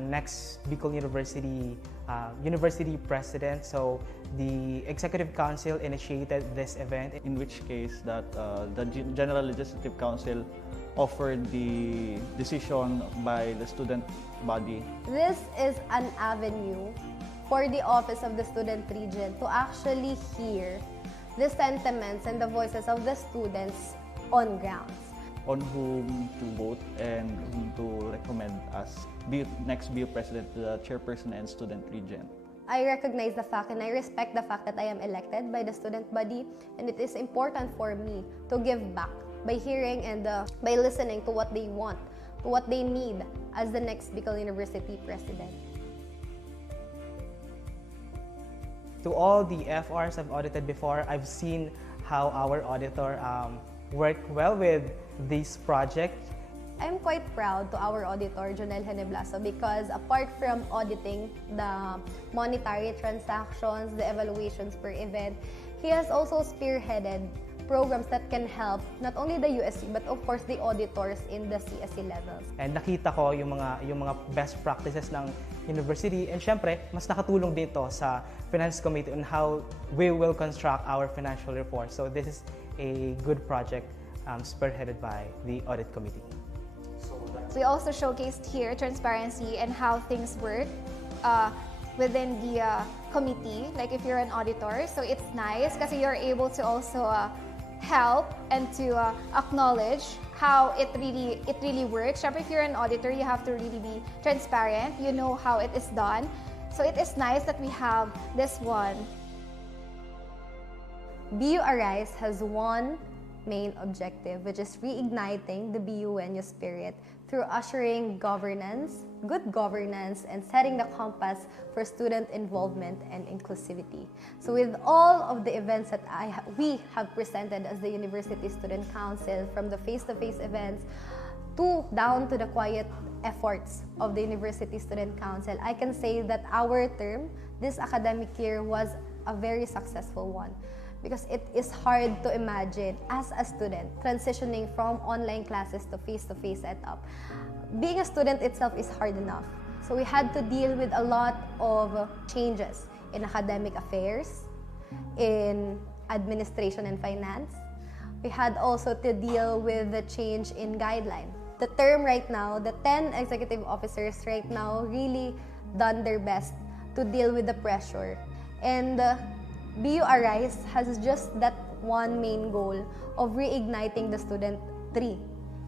next Bicol University University President. So the Executive Council initiated this event. In which case that the General Legislative Council offered the decision by the student body. This is an avenue for the Office of the Student Regent to actually hear the sentiments and the voices of the students on grounds. On whom to vote and whom to recommend as next BU President, the Chairperson and Student Regent. I recognize the fact and I respect the fact that I am elected by the student body, and it is important for me to give back by hearing and by listening to what they want, to what they need as the next Bicol University President. To all the FRs I've audited before, I've seen how our auditor worked well with this project. I'm quite proud to our auditor, Jonel Heneblaso, because apart from auditing the monetary transactions, the evaluations per event, he has also spearheaded programs that can help not only the USC but of course the auditors in the CSE levels. And nakita ko yung mga best practices ng university, and syempre mas nakatulong dito sa Finance Committee on how we will construct our financial report. So this is a good project spearheaded by the Audit Committee. We also showcased here transparency and how things work within the committee, like if you're an auditor. So it's nice kasi you're able to also help and to acknowledge how it really works. Syempre, if you're an auditor, you have to really be transparent. You know how it is done. So it is nice that we have this one. BU Arise has one main objective, which is reigniting the BUNU spirit through ushering governance, good governance, and setting the compass for student involvement and inclusivity. So with all of the events that we have presented as the University Student Council, from the face-to-face events down to the quiet efforts of the University Student Council, I can say that our term, this academic year, was a very successful one. Because it is hard to imagine as a student transitioning from online classes to face-to-face setup. Being a student itself is hard enough. So we had to deal with a lot of changes in academic affairs, in administration and finance. We had also to deal with the change in guideline. The term right now, the 10 executive officers right now really done their best to deal with the pressure. And BU Arise has just that one main goal of reigniting the student tree,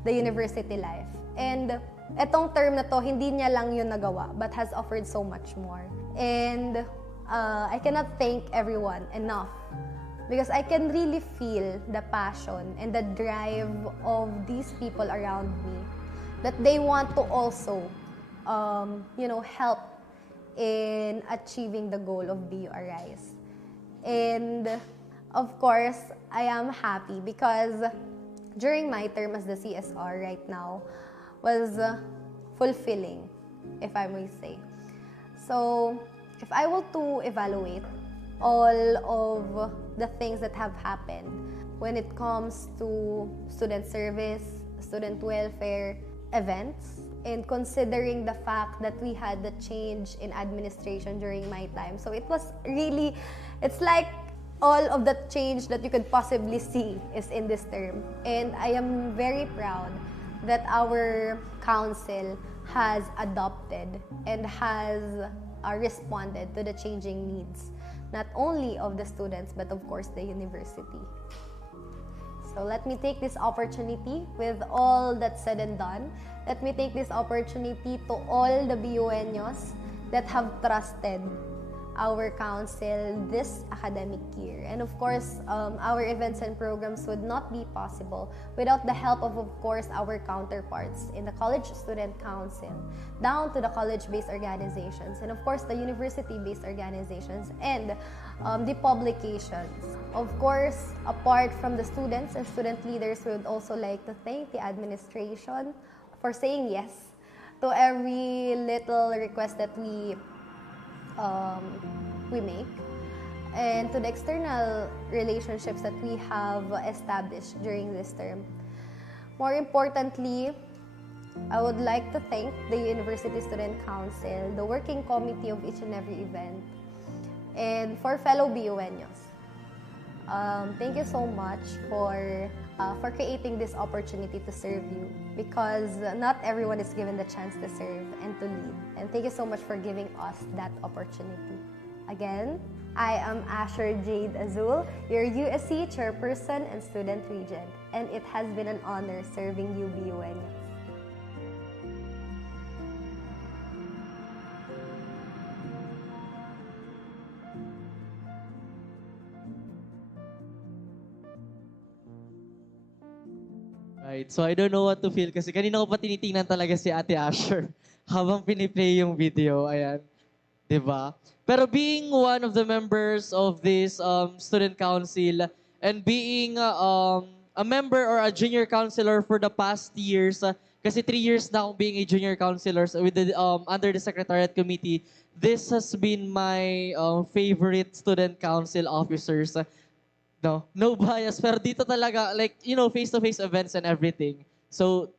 the university life. And etong term na to, hindi niya lang yun nagawa, but has offered so much more. And I cannot thank everyone enough because I can really feel the passion and the drive of these people around me, that they want to also, help in achieving the goal of BU Arise. And of course, I am happy because during my term as the CSR right now was fulfilling, if I may say. So, if I were to evaluate all of the things that have happened when it comes to student service, student welfare events, and considering the fact that we had the change in administration during my time. So it was really, it's like all of the change that you could possibly see is in this term. And I am very proud that our council has adopted and has responded to the changing needs, not only of the students, but of course the university. So let me take this opportunity, with all that's said and done, let me take this opportunity to all the BUNyos that have trusted our council this academic year. And of course, our events and programs would not be possible without the help of course, our counterparts in the College Student Council, down to the college-based organizations, and of course, the university-based organizations, and the publications. Of course, apart from the students and student leaders, we would also like to thank the administration for saying yes to every little request that we make, and to the external relationships that we have established during this term. More importantly, I would like to thank the University Student Council, the working committee of each and every event, and for fellow BUNyos. Thank you so much for creating this opportunity to serve you, because not everyone is given the chance to serve and to lead. And thank you so much for giving us that opportunity. Again, I am Asher Jade Azul, your USC Chairperson and Student Regent, and it has been an honor serving you BUNyos. Right, so I don't know what to feel kasi kanina ko pa tinitingnan talaga si Ate Asher habang piniplay yung video. Ayan. Diba? Pero being one of the members of this student council and being a member or a junior counselor for the past years, kasi 3 years na akong being a junior counselor with the, under the Secretariat Committee, this has been my favorite student council officers. No, no bias, pero dito talaga, like, you know, face-to-face events and everything. So,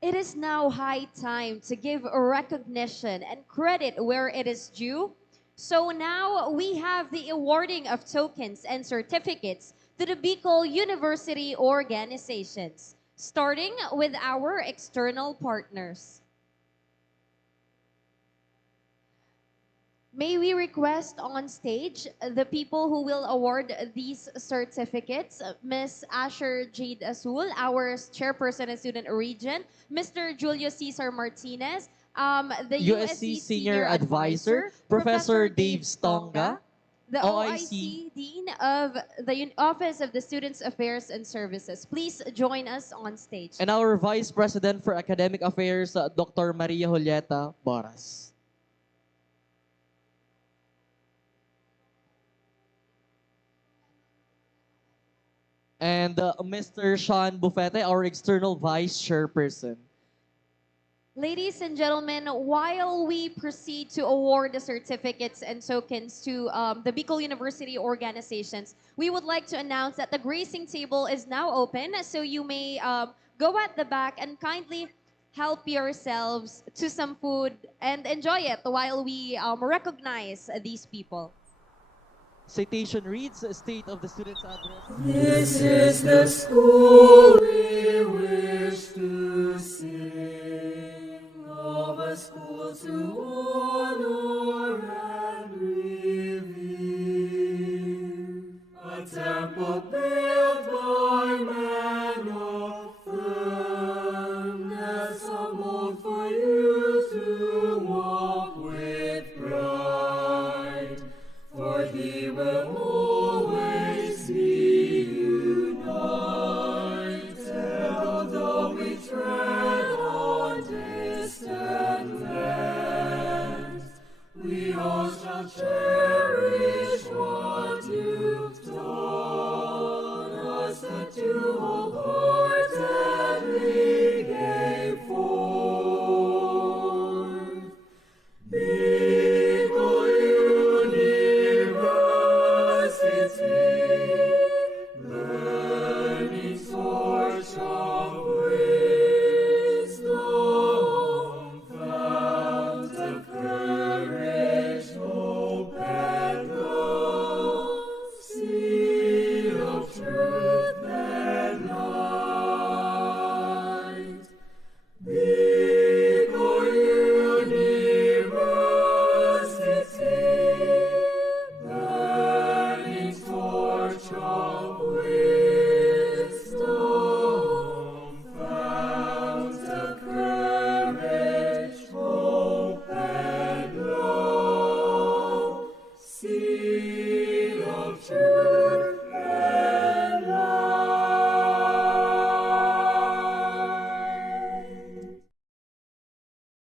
it is now high time to give recognition and credit where it is due. So now we have the awarding of tokens and certificates to the Bicol University organizations, starting with our external partners. May we request on stage the people who will award these certificates, Ms. Asher Jade Azul, our chairperson and student region, Mr. Julio Cesar Martinez, the USC Senior Advisor, Professor Dave Stonga, the OIC Dean of the Office of the Students Affairs and Services. Please join us on stage. and our Vice President for Academic Affairs, Dr. Maria Julieta Boras. And Mr. Sean Bufete, our External Vice Chairperson. Ladies and gentlemen, while we proceed to award the certificates and tokens to the Bicol University organizations, we would like to announce that the gracing table is now open, so you may go at the back and kindly help yourselves to some food and enjoy it while we recognize these people. Citation reads, State of the Student's Address. This is the school we wish to sing, of a school to honor and revere, a temple built by man of firmness, a mold for you to walk with pride, for he will